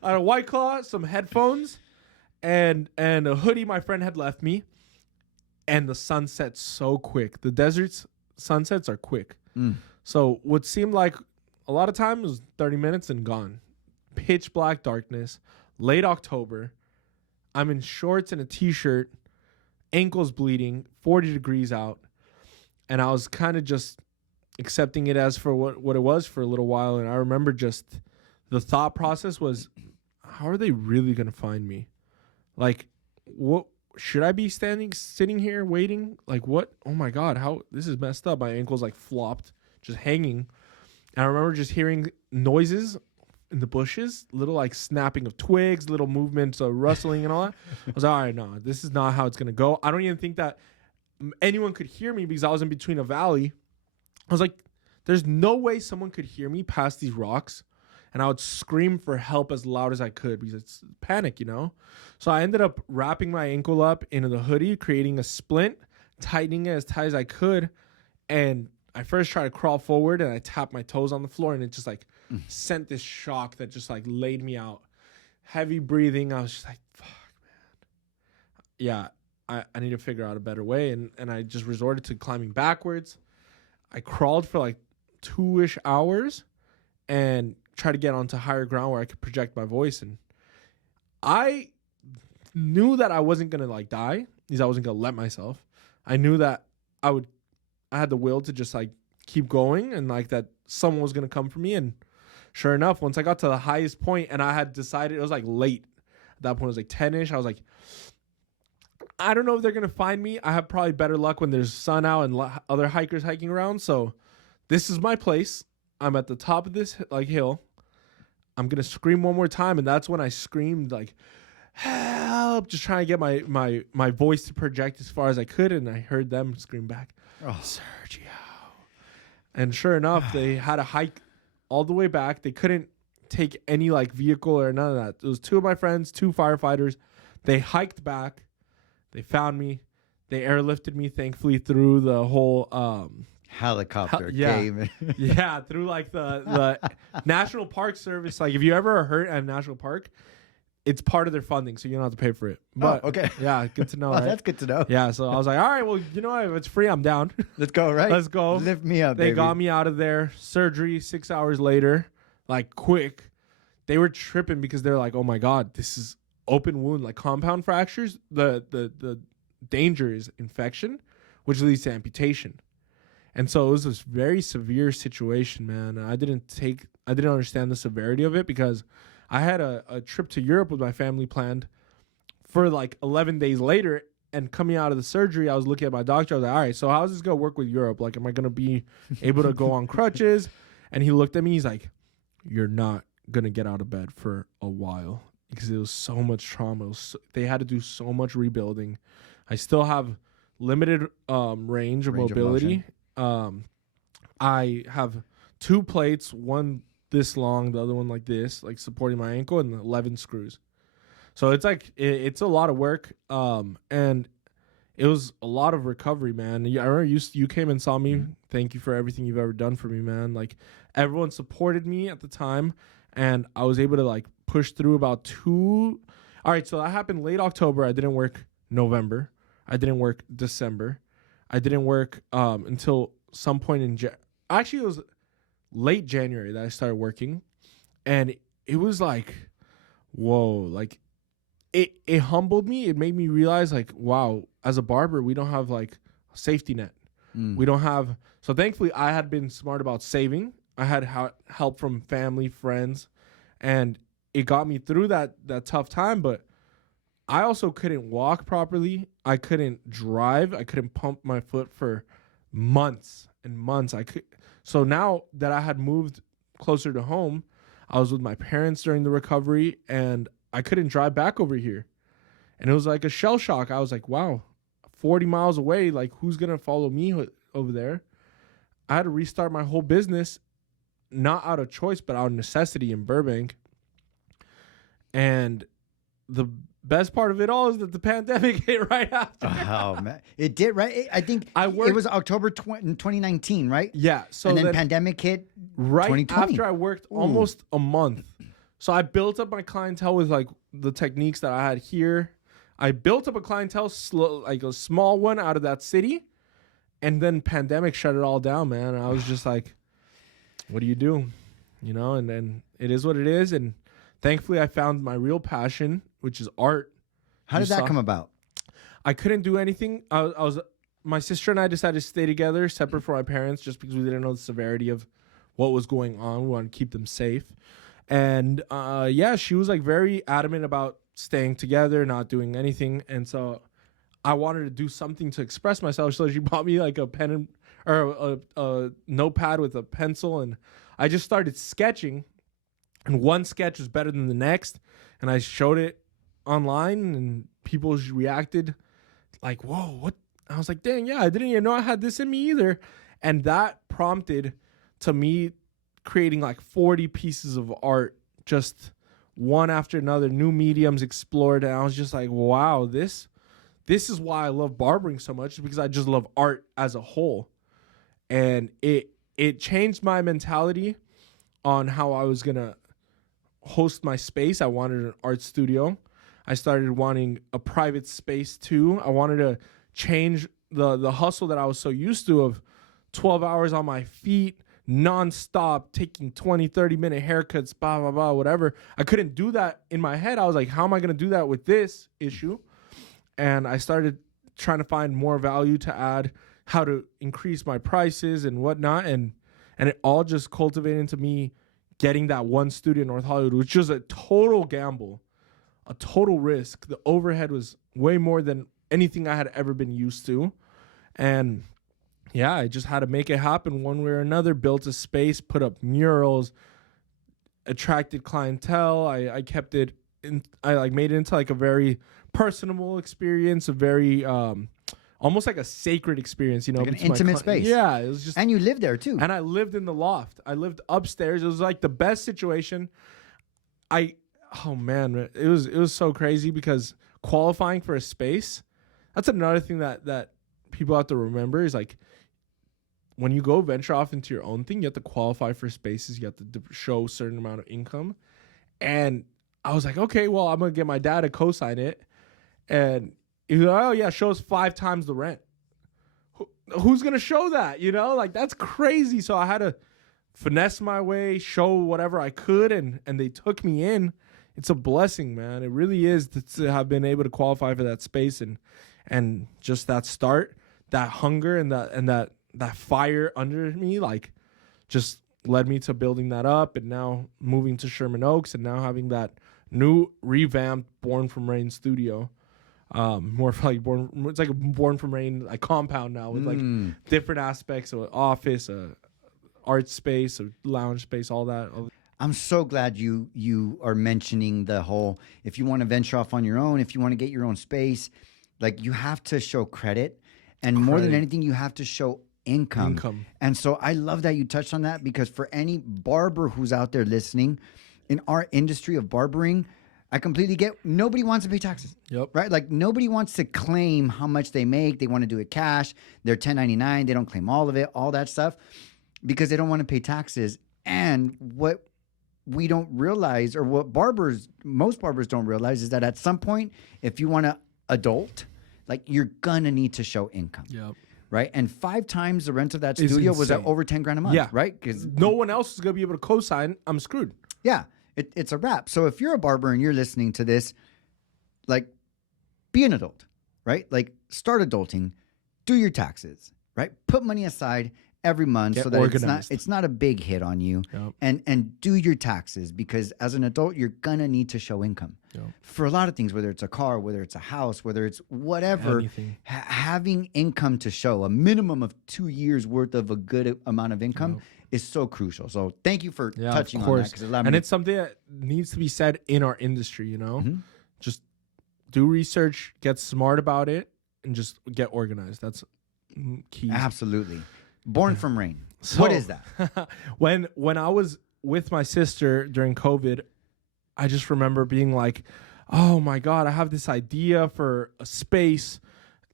I had a White Claw, some headphones, and a hoodie my friend had left me. And the sun sets so quick. The desert's sunsets are quick. So what seemed like a lot of time was 30 minutes and gone. Pitch black darkness, late October. I'm in shorts and a t-shirt, ankles bleeding, 40 degrees out. And I was kind of just accepting it as for what it was for a little while. And I remember just the thought process was, how are they really going to find me? Like, what should I be sitting here waiting? Like, what? Oh my God, how this is messed up. My ankle's like flopped, just hanging. And I remember just hearing noises in the bushes, little like snapping of twigs, little movements of rustling and all that. I was like, all right, no, this is not how it's going to go. I don't even think that anyone could hear me because I was in between a valley. I was like, there's no way someone could hear me past these rocks. And I would scream for help as loud as I could because it's panic, you know? So I ended up wrapping my ankle up into the hoodie, creating a splint, tightening it as tight as I could. And I first tried to crawl forward and I tapped my toes on the floor and it just like sent this shock that just like laid me out. Heavy breathing. I was just like, fuck, man. Yeah, I need to figure out a better way. And I just resorted to climbing backwards. I crawled for like 2-ish hours and try to get onto higher ground where I could project my voice. And I knew that I wasn't going to like die because I wasn't going to let myself. I knew that I had the will to just like keep going and like that someone was going to come for me. And sure enough, once I got to the highest point and I had decided, it was like late at that point, it was like 10-ish. I was like, I don't know if they're going to find me. I have probably better luck when there's sun out and other hikers hiking around. So this is my place. I'm at the top of this like hill. I'm going to scream one more time. And that's when I screamed like, help, just trying to get my voice to project as far as I could. And I heard them scream back, oh, Sergio. And sure enough, they had to hike all the way back. They couldn't take any like vehicle or none of that. It was 2 of my friends, 2 firefighters. They hiked back. They found me. They airlifted me, thankfully, through the whole helicopter yeah. game. Yeah, through like the National Park Service. Like if you ever hurt at a national park, it's part of their funding, so you don't have to pay for it. But okay. Yeah, good to know. Oh, right? That's good to know. Yeah, so I was like, all right, well, you know what? If it's free, I'm down. Let's go, right? Let's go. Lift me up, They baby. got me out of there. Surgery 6 hours later, like quick. They were tripping because they're like, oh my God, this is open wound, like compound fractures. The danger is infection, which leads to amputation. And so it was this very severe situation, man. I didn't understand the severity of it because I had a trip to Europe with my family planned for like 11 days later. And coming out of the surgery, I was looking at my doctor. I was like, all right, so how's this going to work with Europe? Like, am I going to be able to go on crutches? And he looked at me. He's like, you're not going to get out of bed for a while because it was so much trauma. They had to do so much rebuilding. I still have limited range of mobility. I have 2 plates, one this long, the other one like this, like supporting my ankle, and 11 screws. So it's like it's a lot of work, and it was a lot of recovery, man. I remember you came and saw me. Thank you for everything you've ever done for me, man. Like everyone supported me at the time, and I was able to like push through about 2. All right, so that happened late October. I didn't work November. I didn't work December. I didn't work until some point in actually it was late January that I started working, and it was like, whoa, like it humbled me. It made me realize like, wow, as a barber, we don't have like a safety net. We don't have. So thankfully, I had been smart about saving. I had help from family, friends, and it got me through that tough time. But I also couldn't walk properly. I couldn't drive. I couldn't pump my foot for months and months. So now that I had moved closer to home, I was with my parents during the recovery, and I couldn't drive back over here. And it was like a shell shock. I was like, wow, 40 miles away, like who's going to follow me over there? I had to restart my whole business, not out of choice, but out of necessity in Burbank. And the best part of it all is that the pandemic hit right after. Oh, man. It did, right? I think it was October 2019, right? Yeah. So and then pandemic hit right 2020. after I worked almost a month. So I built up my clientele with like the techniques that I had here. I built up a clientele, like a small one out of that city. And then pandemic shut it all down, man. And I was just like, what do you do? You know, and then it is what it is. And thankfully I found my real passion, which is art. How did that come about? I couldn't do anything. I was my sister and I decided to stay together, separate from my parents, just because we didn't know the severity of what was going on. We wanted to keep them safe. And yeah, she was like very adamant about staying together, not doing anything. And so I wanted to do something to express myself. So she bought me like a pen or a notepad with a pencil, and I just started sketching. And one sketch was better than the next, and I showed it online, and people reacted like, "Whoa, what?" I was like, "Dang, yeah, I didn't even know I had this in me either." And that prompted to me creating like 40 pieces of art, just one after another, new mediums explored, and I was just like, "Wow, this is why I love barbering so much, because I just love art as a whole." And it changed my mentality on how I was gonna host my space. I wanted an art studio. I started wanting a private space too. I wanted to change the hustle that I was so used to of 12 hours on my feet, nonstop, taking 20, 30-minute haircuts, blah, blah, blah, whatever. I couldn't do that in my head. I was like, how am I going to do that with this issue? And I started trying to find more value to add, how to increase my prices and whatnot. And it all just cultivated into me getting that one studio in North Hollywood, which was a total gamble, a total risk. The overhead was way more than anything I had ever been used to. And yeah, I just had to make it happen one way or another. Built a space, put up murals, attracted clientele. I kept it in, I like made it into like a very personable experience, a very almost like a sacred experience, you know, like an intimate space. Yeah, it was just, and you lived there too. and I lived in the loft. I lived upstairs. It was like the best situation. Oh man, it was so crazy, because qualifying for a space, that's another thing that people have to remember, is like, when you go venture off into your own thing, you have to qualify for spaces. You have to show a certain amount of income. And I was like, okay, well, I'm going to get my dad to co-sign it. And he was like, oh, yeah, show us 5 times the rent. Who's going to show that? You know, like, that's crazy. So I had to finesse my way, show whatever I could, and they took me in. It's a blessing, man. It really is to have been able to qualify for that space, and just that start, that hunger and that fire under me, like, just led me to building that up, and now moving to Sherman Oaks, and now having that new revamped Born from Rain studio. More like it's like a Born from Rain like compound now, with like different aspects of an office, a art space, a lounge space, all that. I'm so glad you are mentioning the whole, if you want to venture off on your own, if you want to get your own space, like, you have to show credit. And more than anything, you have to show income. And so I love that you touched on that, because for any barber who's out there listening, in our industry of barbering, I completely get, nobody wants to pay taxes. Yep. Right? Like, nobody wants to claim how much they make. They want to do it cash. They're 1099. They don't claim all of it, all that stuff, because they don't want to pay taxes. And what we don't realize, or what most barbers don't realize, is that at some point, if you want to adult, like, you're going to need to show income. Yep. Right? And 5 times the rent of that studio was at over 10 grand a month. Yeah. Right? Because no one else is going to be able to co-sign. I'm screwed. Yeah. It's a wrap. So if you're a barber and you're listening to this, like, be an adult, right? Like, start adulting, do your taxes, right? Put money aside every month, Get so that organized. it's not a big hit on you. Yep. And do your taxes, because as an adult, you're gonna need to show income for a lot of things, whether it's a car, whether it's a house, whether it's whatever. Having income to show, a minimum of 2 years worth of a good amount of income is so crucial. So thank you for touching on that. And it's something that needs to be said in our industry, you know? Just do research, get smart about it, and just get organized. That's key. Absolutely. Born from Rain. So, what is that? When I was with my sister during COVID, I just remember being like, oh my God, I have this idea for a space,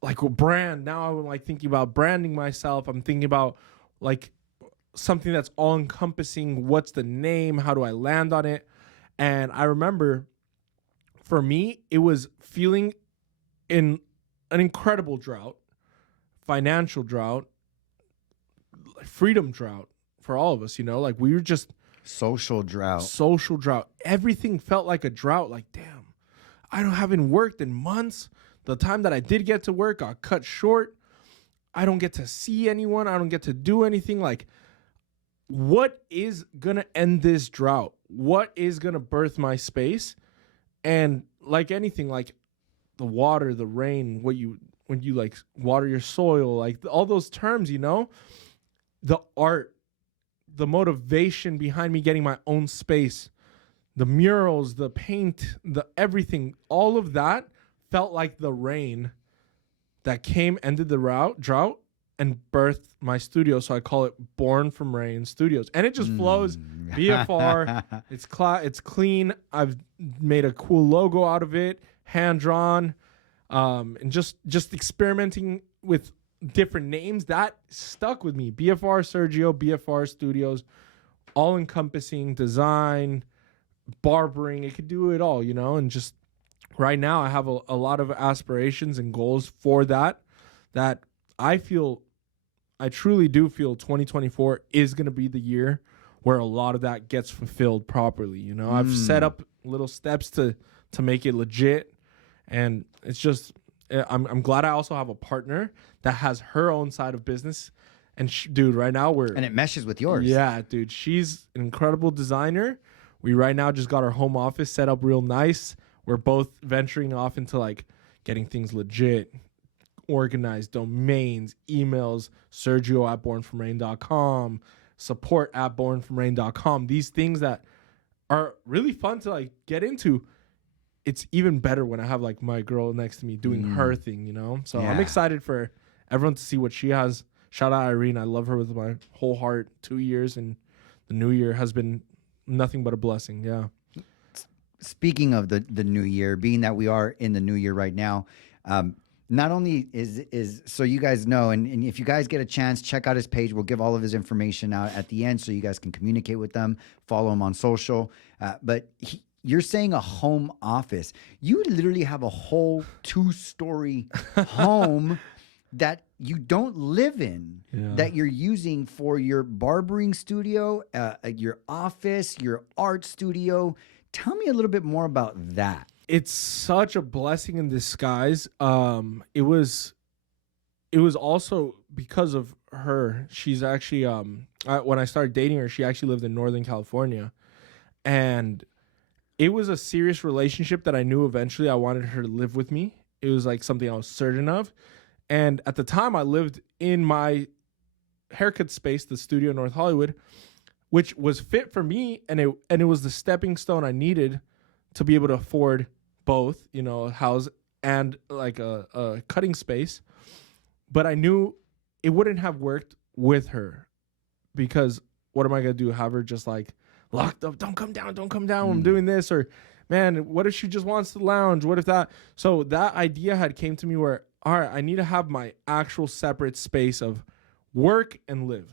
like a brand. Now I'm like thinking about branding myself. I'm thinking about like something that's all encompassing. What's the name? How do I land on it? And I remember, for me, it was feeling in an incredible drought, financial drought, freedom drought for all of us, you know, like, we were just social drought. Everything felt like a drought. Like, damn, haven't worked in months. The time that I did get to work got cut short. I don't get to see anyone. I don't get to do anything. Like, what is going to end this drought? What is going to birth my space? And like anything, like the water, the rain, when you like water your soil, like all those terms, you know, the art, the motivation behind me getting my own space, the murals, the paint, the everything, all of that felt like the rain that came, ended the drought, and birthed my studio. So I call it Born from Rain Studios. And it just flows. BFR, it's clean. I've made a cool logo out of it, hand-drawn, and just experimenting with different names. That stuck with me. BFR Sergio, BFR Studios, all-encompassing design, barbering. It could do it all, you know, and just right now I have a lot of aspirations and goals for that I truly do feel 2024 is going to be the year where a lot of that gets fulfilled properly. You know, I've set up little steps to make it legit, and it's just, I'm glad I also have a partner that has her own side of business. And dude, right now and it meshes with yours. Yeah, dude, she's an incredible designer. We right now just got our home office set up real nice. We're both venturing off into like getting things legit, organized, domains, emails, Sergio at bornfromrain.com, support at bornfromrain.com. These things that are really fun to like get into. It's even better when I have like my girl next to me doing her thing, you know? So I'm excited for everyone to see what she has. Shout out Eileen. I love her with my whole heart. 2 years, and the new year has been nothing but a blessing. Yeah. Speaking of the new year, being that we are in the new year right now, not only is so you guys know, and if you guys get a chance, check out his page. We'll give all of his information out at the end so you guys can communicate with them, follow him on social. But you're saying a home office. You literally have a whole 2-story home that you don't live in, that you're using for your barbering studio, your office, your art studio. Tell me a little bit more about that. It's such a blessing in disguise. It was also because of her. She's actually when I started dating her, she actually lived in Northern California, and it was a serious relationship that I knew eventually I wanted her to live with me. It was like something I was certain of, and at the time I lived in my haircut space, the studio in North Hollywood, which was fit for me, and it was the stepping stone I needed to be able to afford both, you know, a house and like a cutting space. But I knew it wouldn't have worked with her, because what am I going to do? Have her just like locked up? Don't come down. I'm doing this. Or, man, what if she just wants to lounge? What if that? So that idea had came to me where, all right, I need to have my actual separate space of work and live.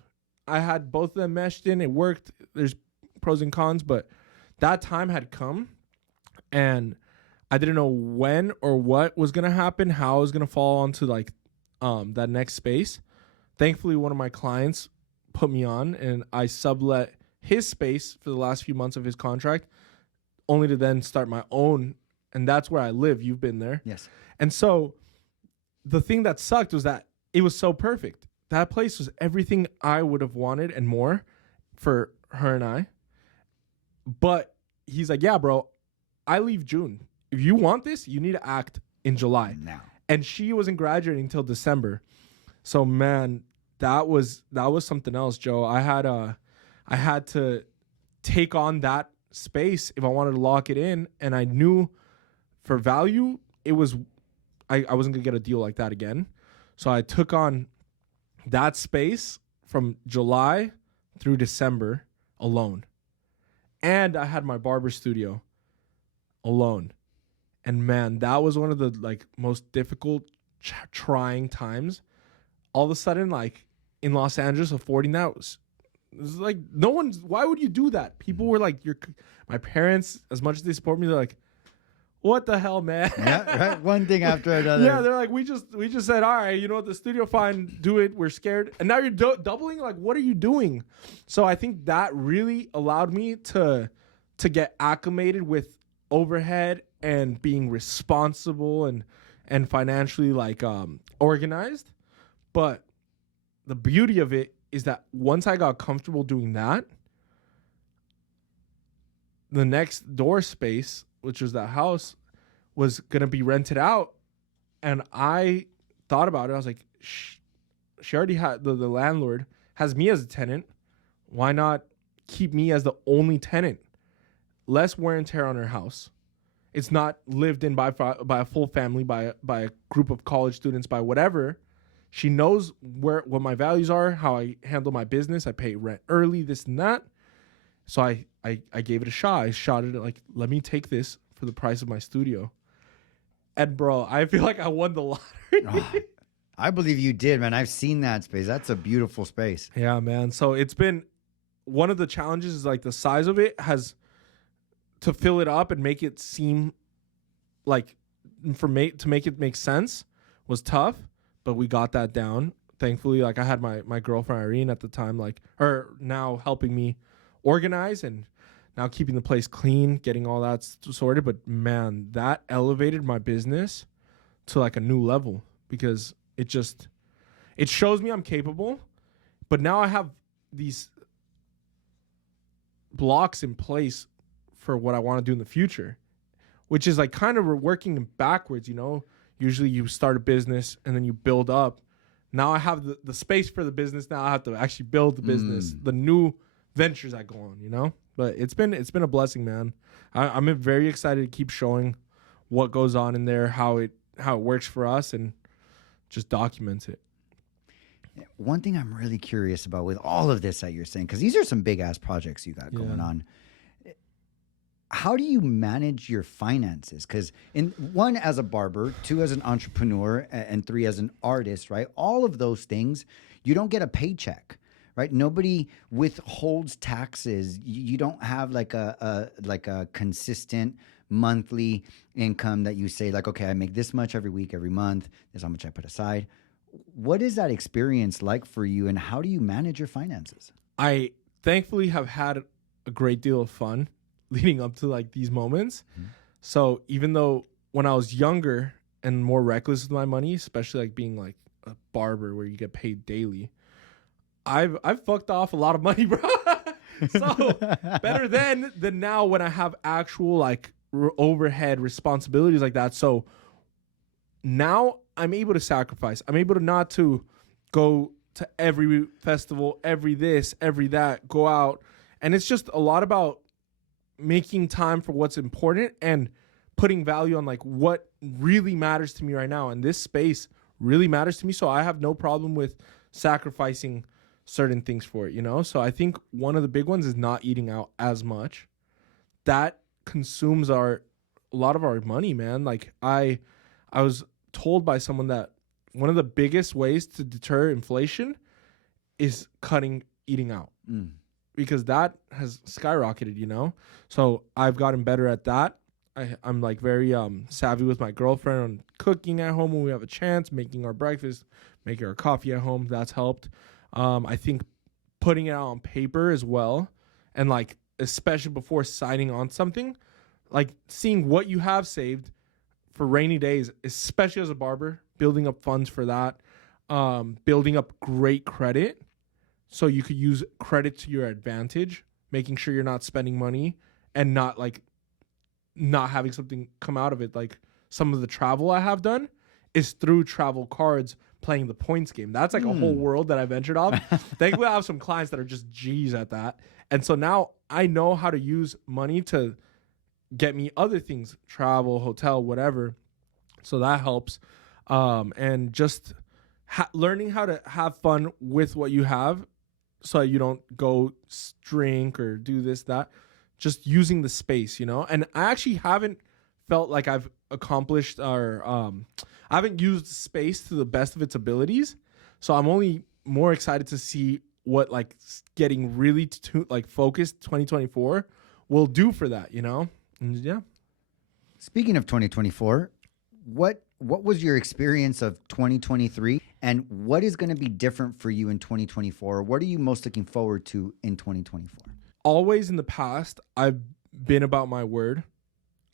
I had both of them meshed in. It worked. There's pros and cons, but that time had come, and I didn't know when or what was going to happen, how I was going to fall onto like that next space. Thankfully, one of my clients put me on, and I sublet his space for the last few months of his contract, only to then start my own. And that's where I live. You've been there. Yes. And so the thing that sucked was that it was so perfect. That place was everything I would have wanted and more for her and I. But he's like, yeah, bro, I leave June. If you want this, you need to act in July. Now. And she wasn't graduating until December. So, man, that was something else, Joe. I had to take on that space if I wanted to lock it in. And I knew for value, I wasn't going to get a deal like that again. So I took on that space from July through December alone. And I had my barber studio alone. And man, that was one of the like most difficult, trying times. All of a sudden, like in Los Angeles, affording that was like no one's. Why would you do that? People were like, my parents, as much as they support me, they're like, what the hell, man? Yeah, right. One thing after another. Yeah, they're like, we just said, all right, you know what, the studio, fine, do it. We're scared, and now you're doubling. Like, what are you doing? So I think that really allowed me to get acclimated with overhead and being responsible and financially like organized. But the beauty of it is that once I got comfortable doing that, the next door space, which was that house, was going to be rented out. And I thought about it. I was like, she already had, the landlord has me as a tenant. Why not keep me as the only tenant? Less wear and tear on her house. It's not lived in by a full family, by a group of college students, by whatever. She knows what my values are, how I handle my business. I pay rent early, this and that. So I gave it a shot. I shot it like, let me take this for the price of my studio. And bro, I feel like I won the lottery. I believe you did, man. I've seen that space. That's a beautiful space. Yeah, man. So it's been one of the challenges is like the size of it has to fill it up and make it seem like to make it make sense was tough, but we got that down. Thankfully, like I had my girlfriend Eileen at the time, like her now helping me organize and now keeping the place clean, getting all that sorted. But man, that elevated my business to like a new level because it shows me I'm capable. But now I have these blocks in place for what I want to do in the future, which is like kind of working backwards, you know. Usually you start a business and then you build up. Now I have the space for the business. Now I have to actually build the business, the new ventures I go on, you know. But it's been a blessing, man. I'm very excited to keep showing what goes on in there, how it works for us, and just document it. One thing I'm really curious about with all of this that you're saying, because these are some big ass projects you got going on. How do you manage your finances? Because one, as a barber, two, as an entrepreneur, and three, as an artist, right? All of those things, you don't get a paycheck, right? Nobody withholds taxes. You don't have like a consistent monthly income that you say like, okay, I make this much every week, every month. This is how much I put aside. What is that experience like for you, and how do you manage your finances? I thankfully have had a great deal of fun leading up to like these moments. Mm-hmm. So even though when I was younger and more reckless with my money, especially like being like a barber where you get paid daily, I've fucked off a lot of money, bro. So better then than now when I have actual like overhead responsibilities like that. So now I'm able to sacrifice. I'm able to not to go to every festival, every this, every that, go out. And it's just a lot about making time for what's important and putting value on like what really matters to me right now. And this space really matters to me. So I have no problem with sacrificing certain things for it, you know? So I think one of the big ones is not eating out as much. That consumes a lot of our money, man. Like I was told by someone that one of the biggest ways to deter inflation is cutting eating out. Because that has skyrocketed, you know? So I've gotten better at that. I'm like very savvy with my girlfriend on cooking at home when we have a chance, making our breakfast, making our coffee at home. That's helped. I think putting it out on paper as well, and like especially before signing on something, like seeing what you have saved for rainy days, especially as a barber, building up funds for that, building up great credit. So you could use credit to your advantage, making sure you're not spending money and not having something come out of it. Like some of the travel I have done is through travel cards playing the points game. That's like a whole world that I ventured off. Thankfully, I have some clients that are just G's at that. And so now I know how to use money to get me other things, travel, hotel, whatever. So that helps. And just learning how to have fun with what you have, so you don't go drink or do this, that. Just using the space, you know? And I actually haven't felt like I've accomplished or I haven't used space to the best of its abilities. So I'm only more excited to see what like getting really like focused 2024 will do for that, you know? And yeah. Speaking of 2024, what was your experience of 2023, and what is going to be different for you in 2024? What are you most looking forward to in 2024? Always in the past, I've been about my word.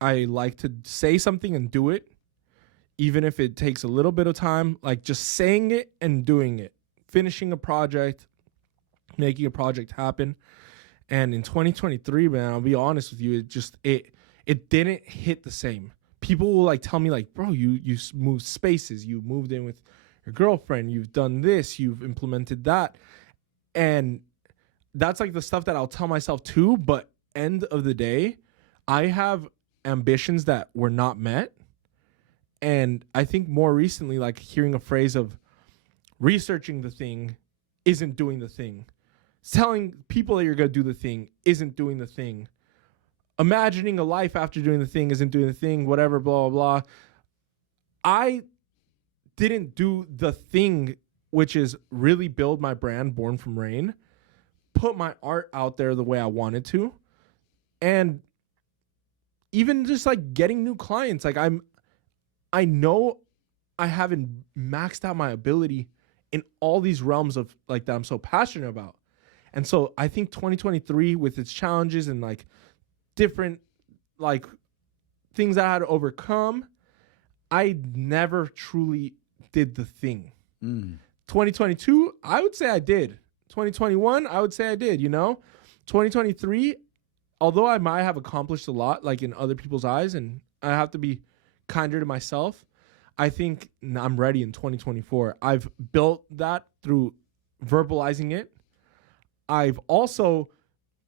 I like to say something and do it, even if it takes a little bit of time. Like just saying it and doing it finishing a project, making a project happen. And in 2023, man, I'll be honest with you, it didn't hit the same. People will like tell me like, bro, you moved spaces, you moved in with your girlfriend, you've done this, you've implemented that. And that's like the stuff that I'll tell myself too. But end of the day, I have ambitions that were not met. And I think more recently, like hearing a phrase of researching the thing isn't doing the thing. Telling people that you're going to do the thing isn't doing the thing. Imagining a life after doing the thing isn't doing the thing, whatever, blah, blah, blah. I didn't do the thing, which is really build my brand, Born from Rain, put my art out there the way I wanted to. And even just like getting new clients, like I know I haven't maxed out my ability in all these realms of like that I'm so passionate about. And so I think 2023 with its challenges and like different like things that I had to overcome, I never truly did the thing. 2022, I would say I did. 2021, I would say I did, 2023, although I might have accomplished a lot like in other people's eyes and I have to be kinder to myself, I think I'm ready in 2024. I've built that through verbalizing it. I've also,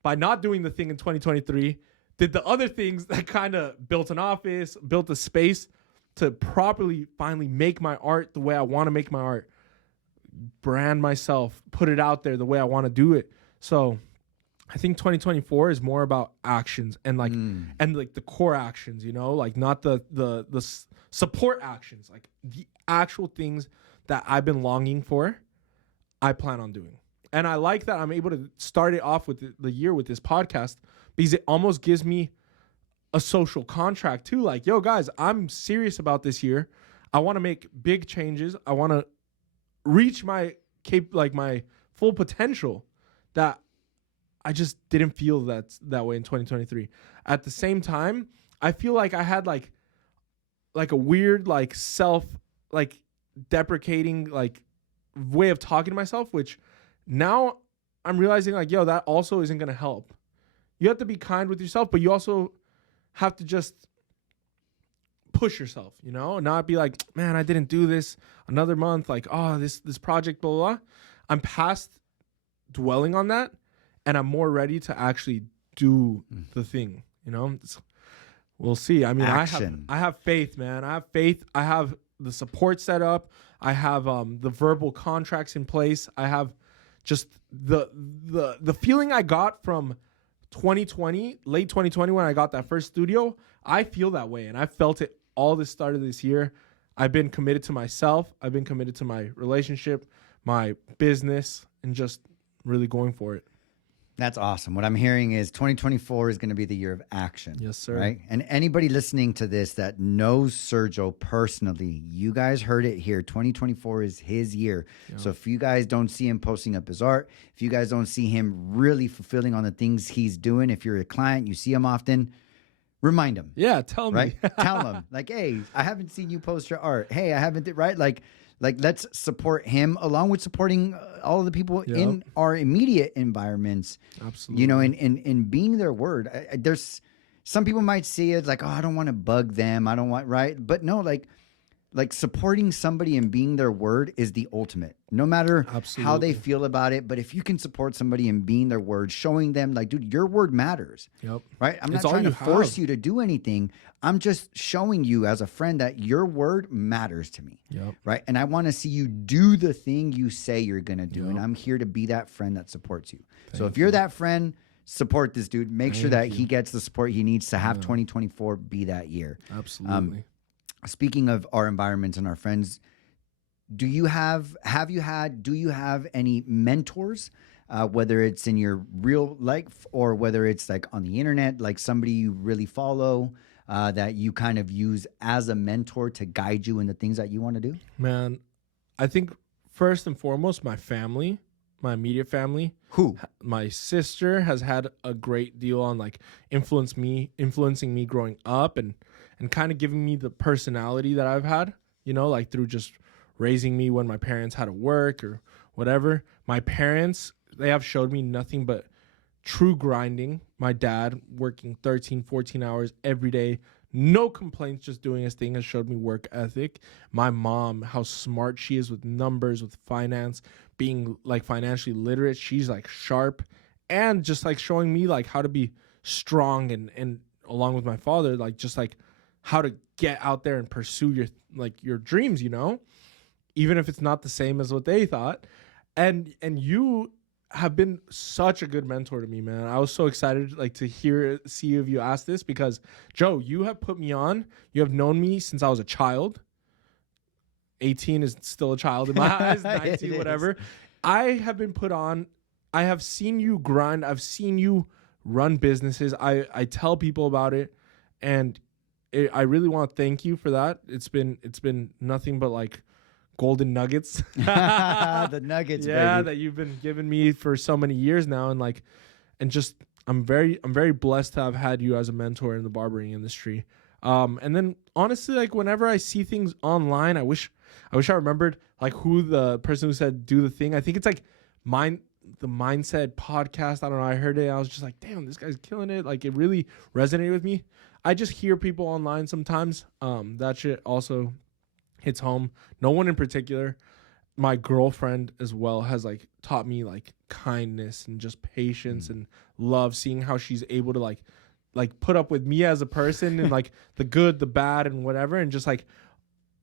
by not doing the thing in 2023, did the other things that kind of built an office, built a space to properly finally make my art the way I want to make my art, brand myself, put it out there the way I want to do it. So I think 2024 is more about actions and like the core actions, like not the support actions, like the actual things that I've been longing for, I plan on doing. And I like that I'm able to start it off with the year with this podcast because it almost gives me a social contract too. Like, yo, guys, I'm serious about this year. I want to make big changes. I want to reach my my full potential that I just didn't feel that way in 2023. At the same time, I feel like I had like a weird like self like deprecating like way of talking to myself, which now I'm realizing like, yo, that also isn't going to help. You have to be kind with yourself, but you also have to just push yourself, and not be like, man, I didn't do this another month. Like, oh, this project, blah, blah, blah. I'm past dwelling on that and I'm more ready to actually do the thing, we'll see. I mean, I have faith, man. I have faith. I have the support set up. I have the verbal contracts in place. I have just the feeling I got from 2020, late 2020 when I got that first studio. I feel that way, and I felt it all the start of this year. I've been committed to myself. I've been committed to my relationship, my business, and just really going for it. That's awesome. What I'm hearing is 2024 is going to be the year of action. Yes, sir. Right? And anybody listening to this that knows Sergio personally, you guys heard it here. 2024 is his year. Yeah. So if you guys don't see him posting up his art, if you guys don't see him really fulfilling on the things he's doing, if you're a client, you see him often, remind him. Yeah, tell me. Right? Tell him. Like, hey, I haven't seen you post your art. Hey, I haven't, right? Like let's support him along with supporting all of the people in our immediate environments. Absolutely. In being their word. There's some people might see it like, oh, I don't want to bug them. I don't want, right? But no, like supporting somebody and being their word is the ultimate, no matter how they feel about it. But if you can support somebody and being their word, showing them like, dude, your word matters. Yep. Right. I'm not trying to force you to do anything. I'm just showing you as a friend that your word matters to me. Yep. Right. And I want to see you do the thing you say you're going to do. And I'm here to be that friend that supports you. So if you're that friend, support this dude. Make sure that he gets the support he needs to have 2024 be that year. Absolutely. Speaking of our environments and our friends, do you have any mentors, whether it's in your real life or whether it's like on the internet, like somebody you really follow that you kind of use as a mentor to guide you in the things that you want to do? Man, I think first and foremost, my family, my immediate family. Who? My sister has had a great deal on like influencing me growing up and kind of giving me the personality that I've had, like through just raising me when my parents had to work or whatever. My parents, they have showed me nothing but true grinding. My dad working 13, 14 hours every day. No complaints, just doing his thing, has showed me work ethic. My mom, how smart she is with numbers, with finance, being like financially literate. She's like sharp and just like showing me like how to be strong and along with my father, like just like how to get out there and pursue your dreams, you know, even if it's not the same as what they thought. And you have been such a good mentor to me, man. I was so excited like to see if you ask this, because Joe, you have put me on. You have known me since I was a child. 18 is still a child in my eyes, 19, whatever. I have been put on. I have seen you grind. I've seen you run businesses. I tell people about it, and I really want to thank you for that. It's been nothing but like golden nuggets. The nuggets, yeah, baby. that you've been giving me for so many years now, and just I'm very blessed to have had you as a mentor in the barbering industry. And then honestly, like whenever I see things online, I wish I remembered like who the person who said do the thing. I think it's like the Mindset podcast. I don't know. I heard it. I was just like, damn, this guy's killing it. Like it really resonated with me. I just hear people online sometimes. That shit also hits home. No one in particular. My girlfriend as well has like taught me like kindness and just patience and love, seeing how she's able to like put up with me as a person and like the good, the bad and whatever, and just like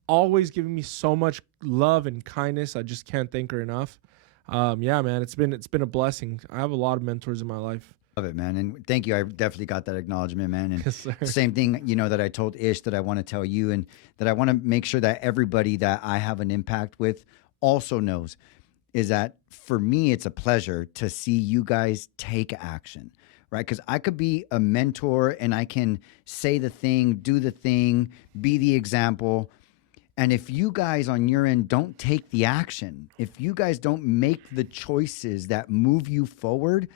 always giving me so much love and kindness. I just can't thank her enough. Yeah, man, it's been a blessing. I have a lot of mentors in my life. Love it, man. And thank you. I definitely got that acknowledgement, man. And Yes, sir. same thing, you know, that I told Ish that I want to tell you, and that I want to make sure that everybody that I have an impact with also knows, is that for me, it's a pleasure to see you guys take action, right? Because I could be a mentor and I can say the thing, do the thing, be the example. And if you guys on your end don't take the action, if you guys don't make the choices that move you forward,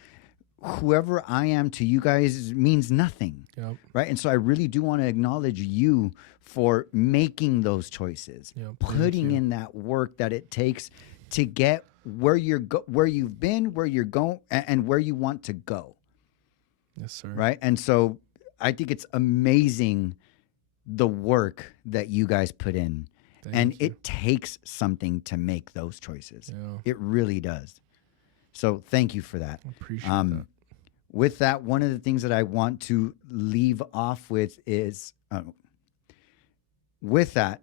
whoever I am to you guys means nothing. Yep. Right. And so I really do want to acknowledge you for making those choices, Yep, putting in that work that it takes to get where where you've been, where you're going, and where you want to go. Yes, sir. Right. And so I think it's amazing the work that you guys put in. Thank you. It takes something to make those choices. Yeah. It really does. So thank you for that. I appreciate that. With that, one of the things that I want to leave off with is, with that,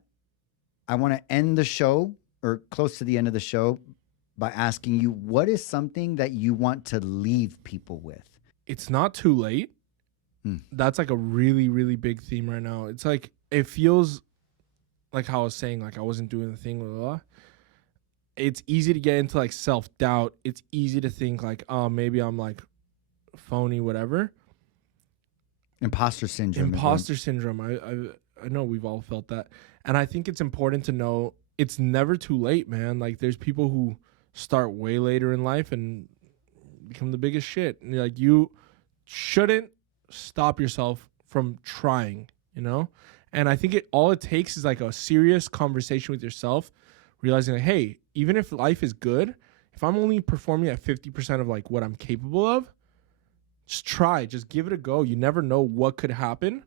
I want to end the show, or close to the end of the show, by asking you, what is something that you want to leave people with? It's not too late. That's like a really, really big theme right now. It's like, it feels like how I was saying, like I wasn't doing the thing, blah, blah, blah. It's easy to get into like self-doubt. It's easy to think like, oh, maybe I'm like phony, whatever. Imposter syndrome. I know we've all felt that. And I think it's important to know it's never too late, man. Like there's people who start way later in life and become the biggest shit. And like you shouldn't stop yourself from trying, you know? And I think all it takes is like a serious conversation with yourself, realizing like, hey, even if life is good, if I'm only performing at 50% of like what I'm capable of, just try, just give it a go. You never know what could happen.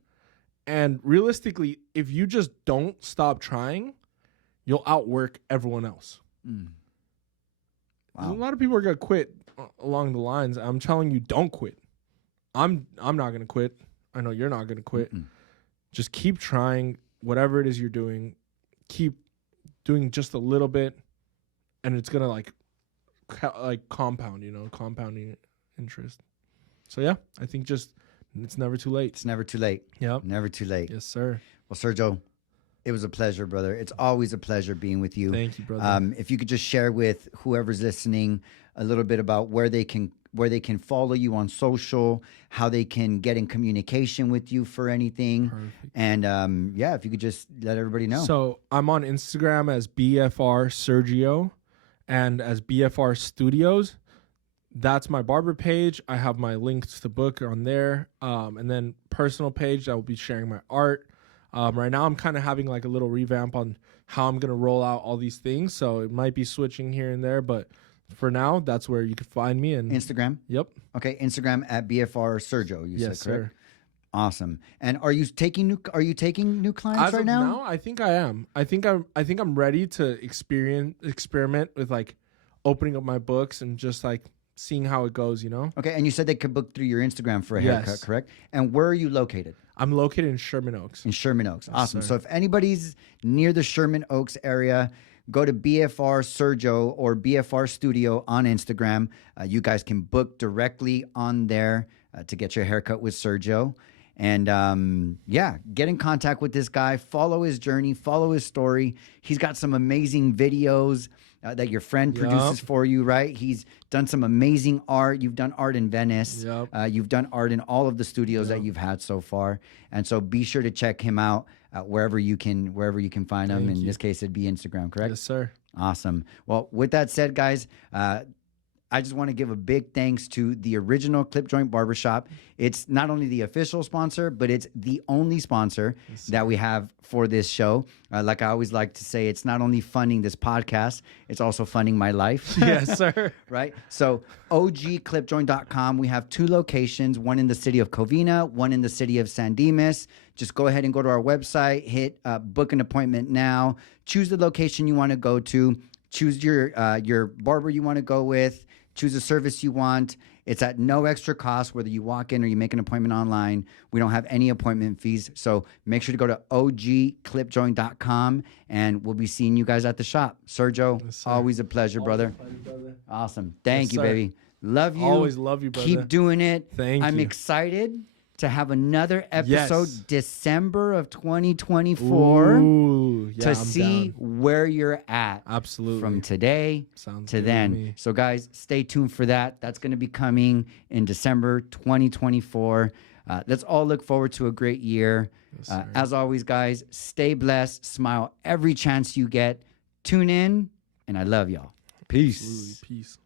And realistically, if you just don't stop trying, you'll outwork everyone else. Wow. A lot of people are going to quit along the lines. I'm telling you, don't quit. I'm not going to quit. I know you're not going to quit. Just keep trying whatever it is you're doing. Keep doing just a little bit, and it's going to like compound, you know, compounding interest. So yeah, I think just it's never too late. It's never too late. Yep. Never too late. Yes, sir. Well, Sergio, it was a pleasure, brother. It's always a pleasure being with you. Thank you, brother. If you could just share with whoever's listening a little bit about where they can follow you on social, how they can get in communication with you for anything. Perfect. And yeah, if you could just let everybody know. So I'm on Instagram as BFR Sergio and as BFR Studios. That's my barber page. I have my links to book on there. And then personal page, I will be sharing my art. Right now I'm kind of having like a little revamp on how I'm gonna roll out all these things. So it might be switching here and there, but for now, that's where you can find me. And Instagram. Yep. Okay, Instagram at BFR Sergio. You Yes, said correct. sir. Awesome. And are you taking new clients As right of now? I think I am. I think I'm ready to experiment with like opening up my books and just like seeing how it goes, you know? Okay, and you said they could book through your Instagram for a Yes. haircut, correct? And where are you located? I'm located in Sherman Oaks. In Sherman Oaks. Awesome. sir. So if anybody's near the Sherman Oaks area, go to BFR Sergio or BFR Studio on Instagram. You guys can book directly on there to get your haircut with Sergio. And get in contact with this guy. Follow his journey. Follow his story. He's got some amazing videos that your friend produces for you, right? He's done some amazing art. You've done art in Venice. Yep. You've done art in all of the studios that you've had so far. And so be sure to check him out wherever you can find him. In this case, it'd be Instagram, correct? Yes, sir. Awesome. Well, with that said, guys, I just want to give a big thanks to the original Clip Joint Barbershop. It's not only the official sponsor, but it's the only sponsor that we have for this show. Like I always like to say, it's not only funding this podcast, it's also funding my life. Yes, sir. Right? So ogclipjoint.com. We have 2 locations, one in the city of Covina, one in the city of San Dimas. Just go ahead and go to our website, hit book an appointment now, choose the location you want to go to, choose your barber you want to go with, choose a service you want. It's at no extra cost, whether you walk in or you make an appointment online. We don't have any appointment fees. So make sure to go to ogclipjoint.com, and we'll be seeing you guys at the shop. Sergio, always a pleasure, brother. Awesome. Thank you, sir. baby. Love you. Always love you, brother. Keep doing it. Thank I'm you. excited to have another episode December of 2024 Ooh, yeah, to I'm see down. where you're at Absolutely. from today Sounds to good then. to me. So, guys, stay tuned for that. That's going to be coming in December 2024. Let's all look forward to a great year. sir. As always, guys, stay blessed. Smile every chance you get. Tune in, and I love y'all. Peace. Absolutely. Peace.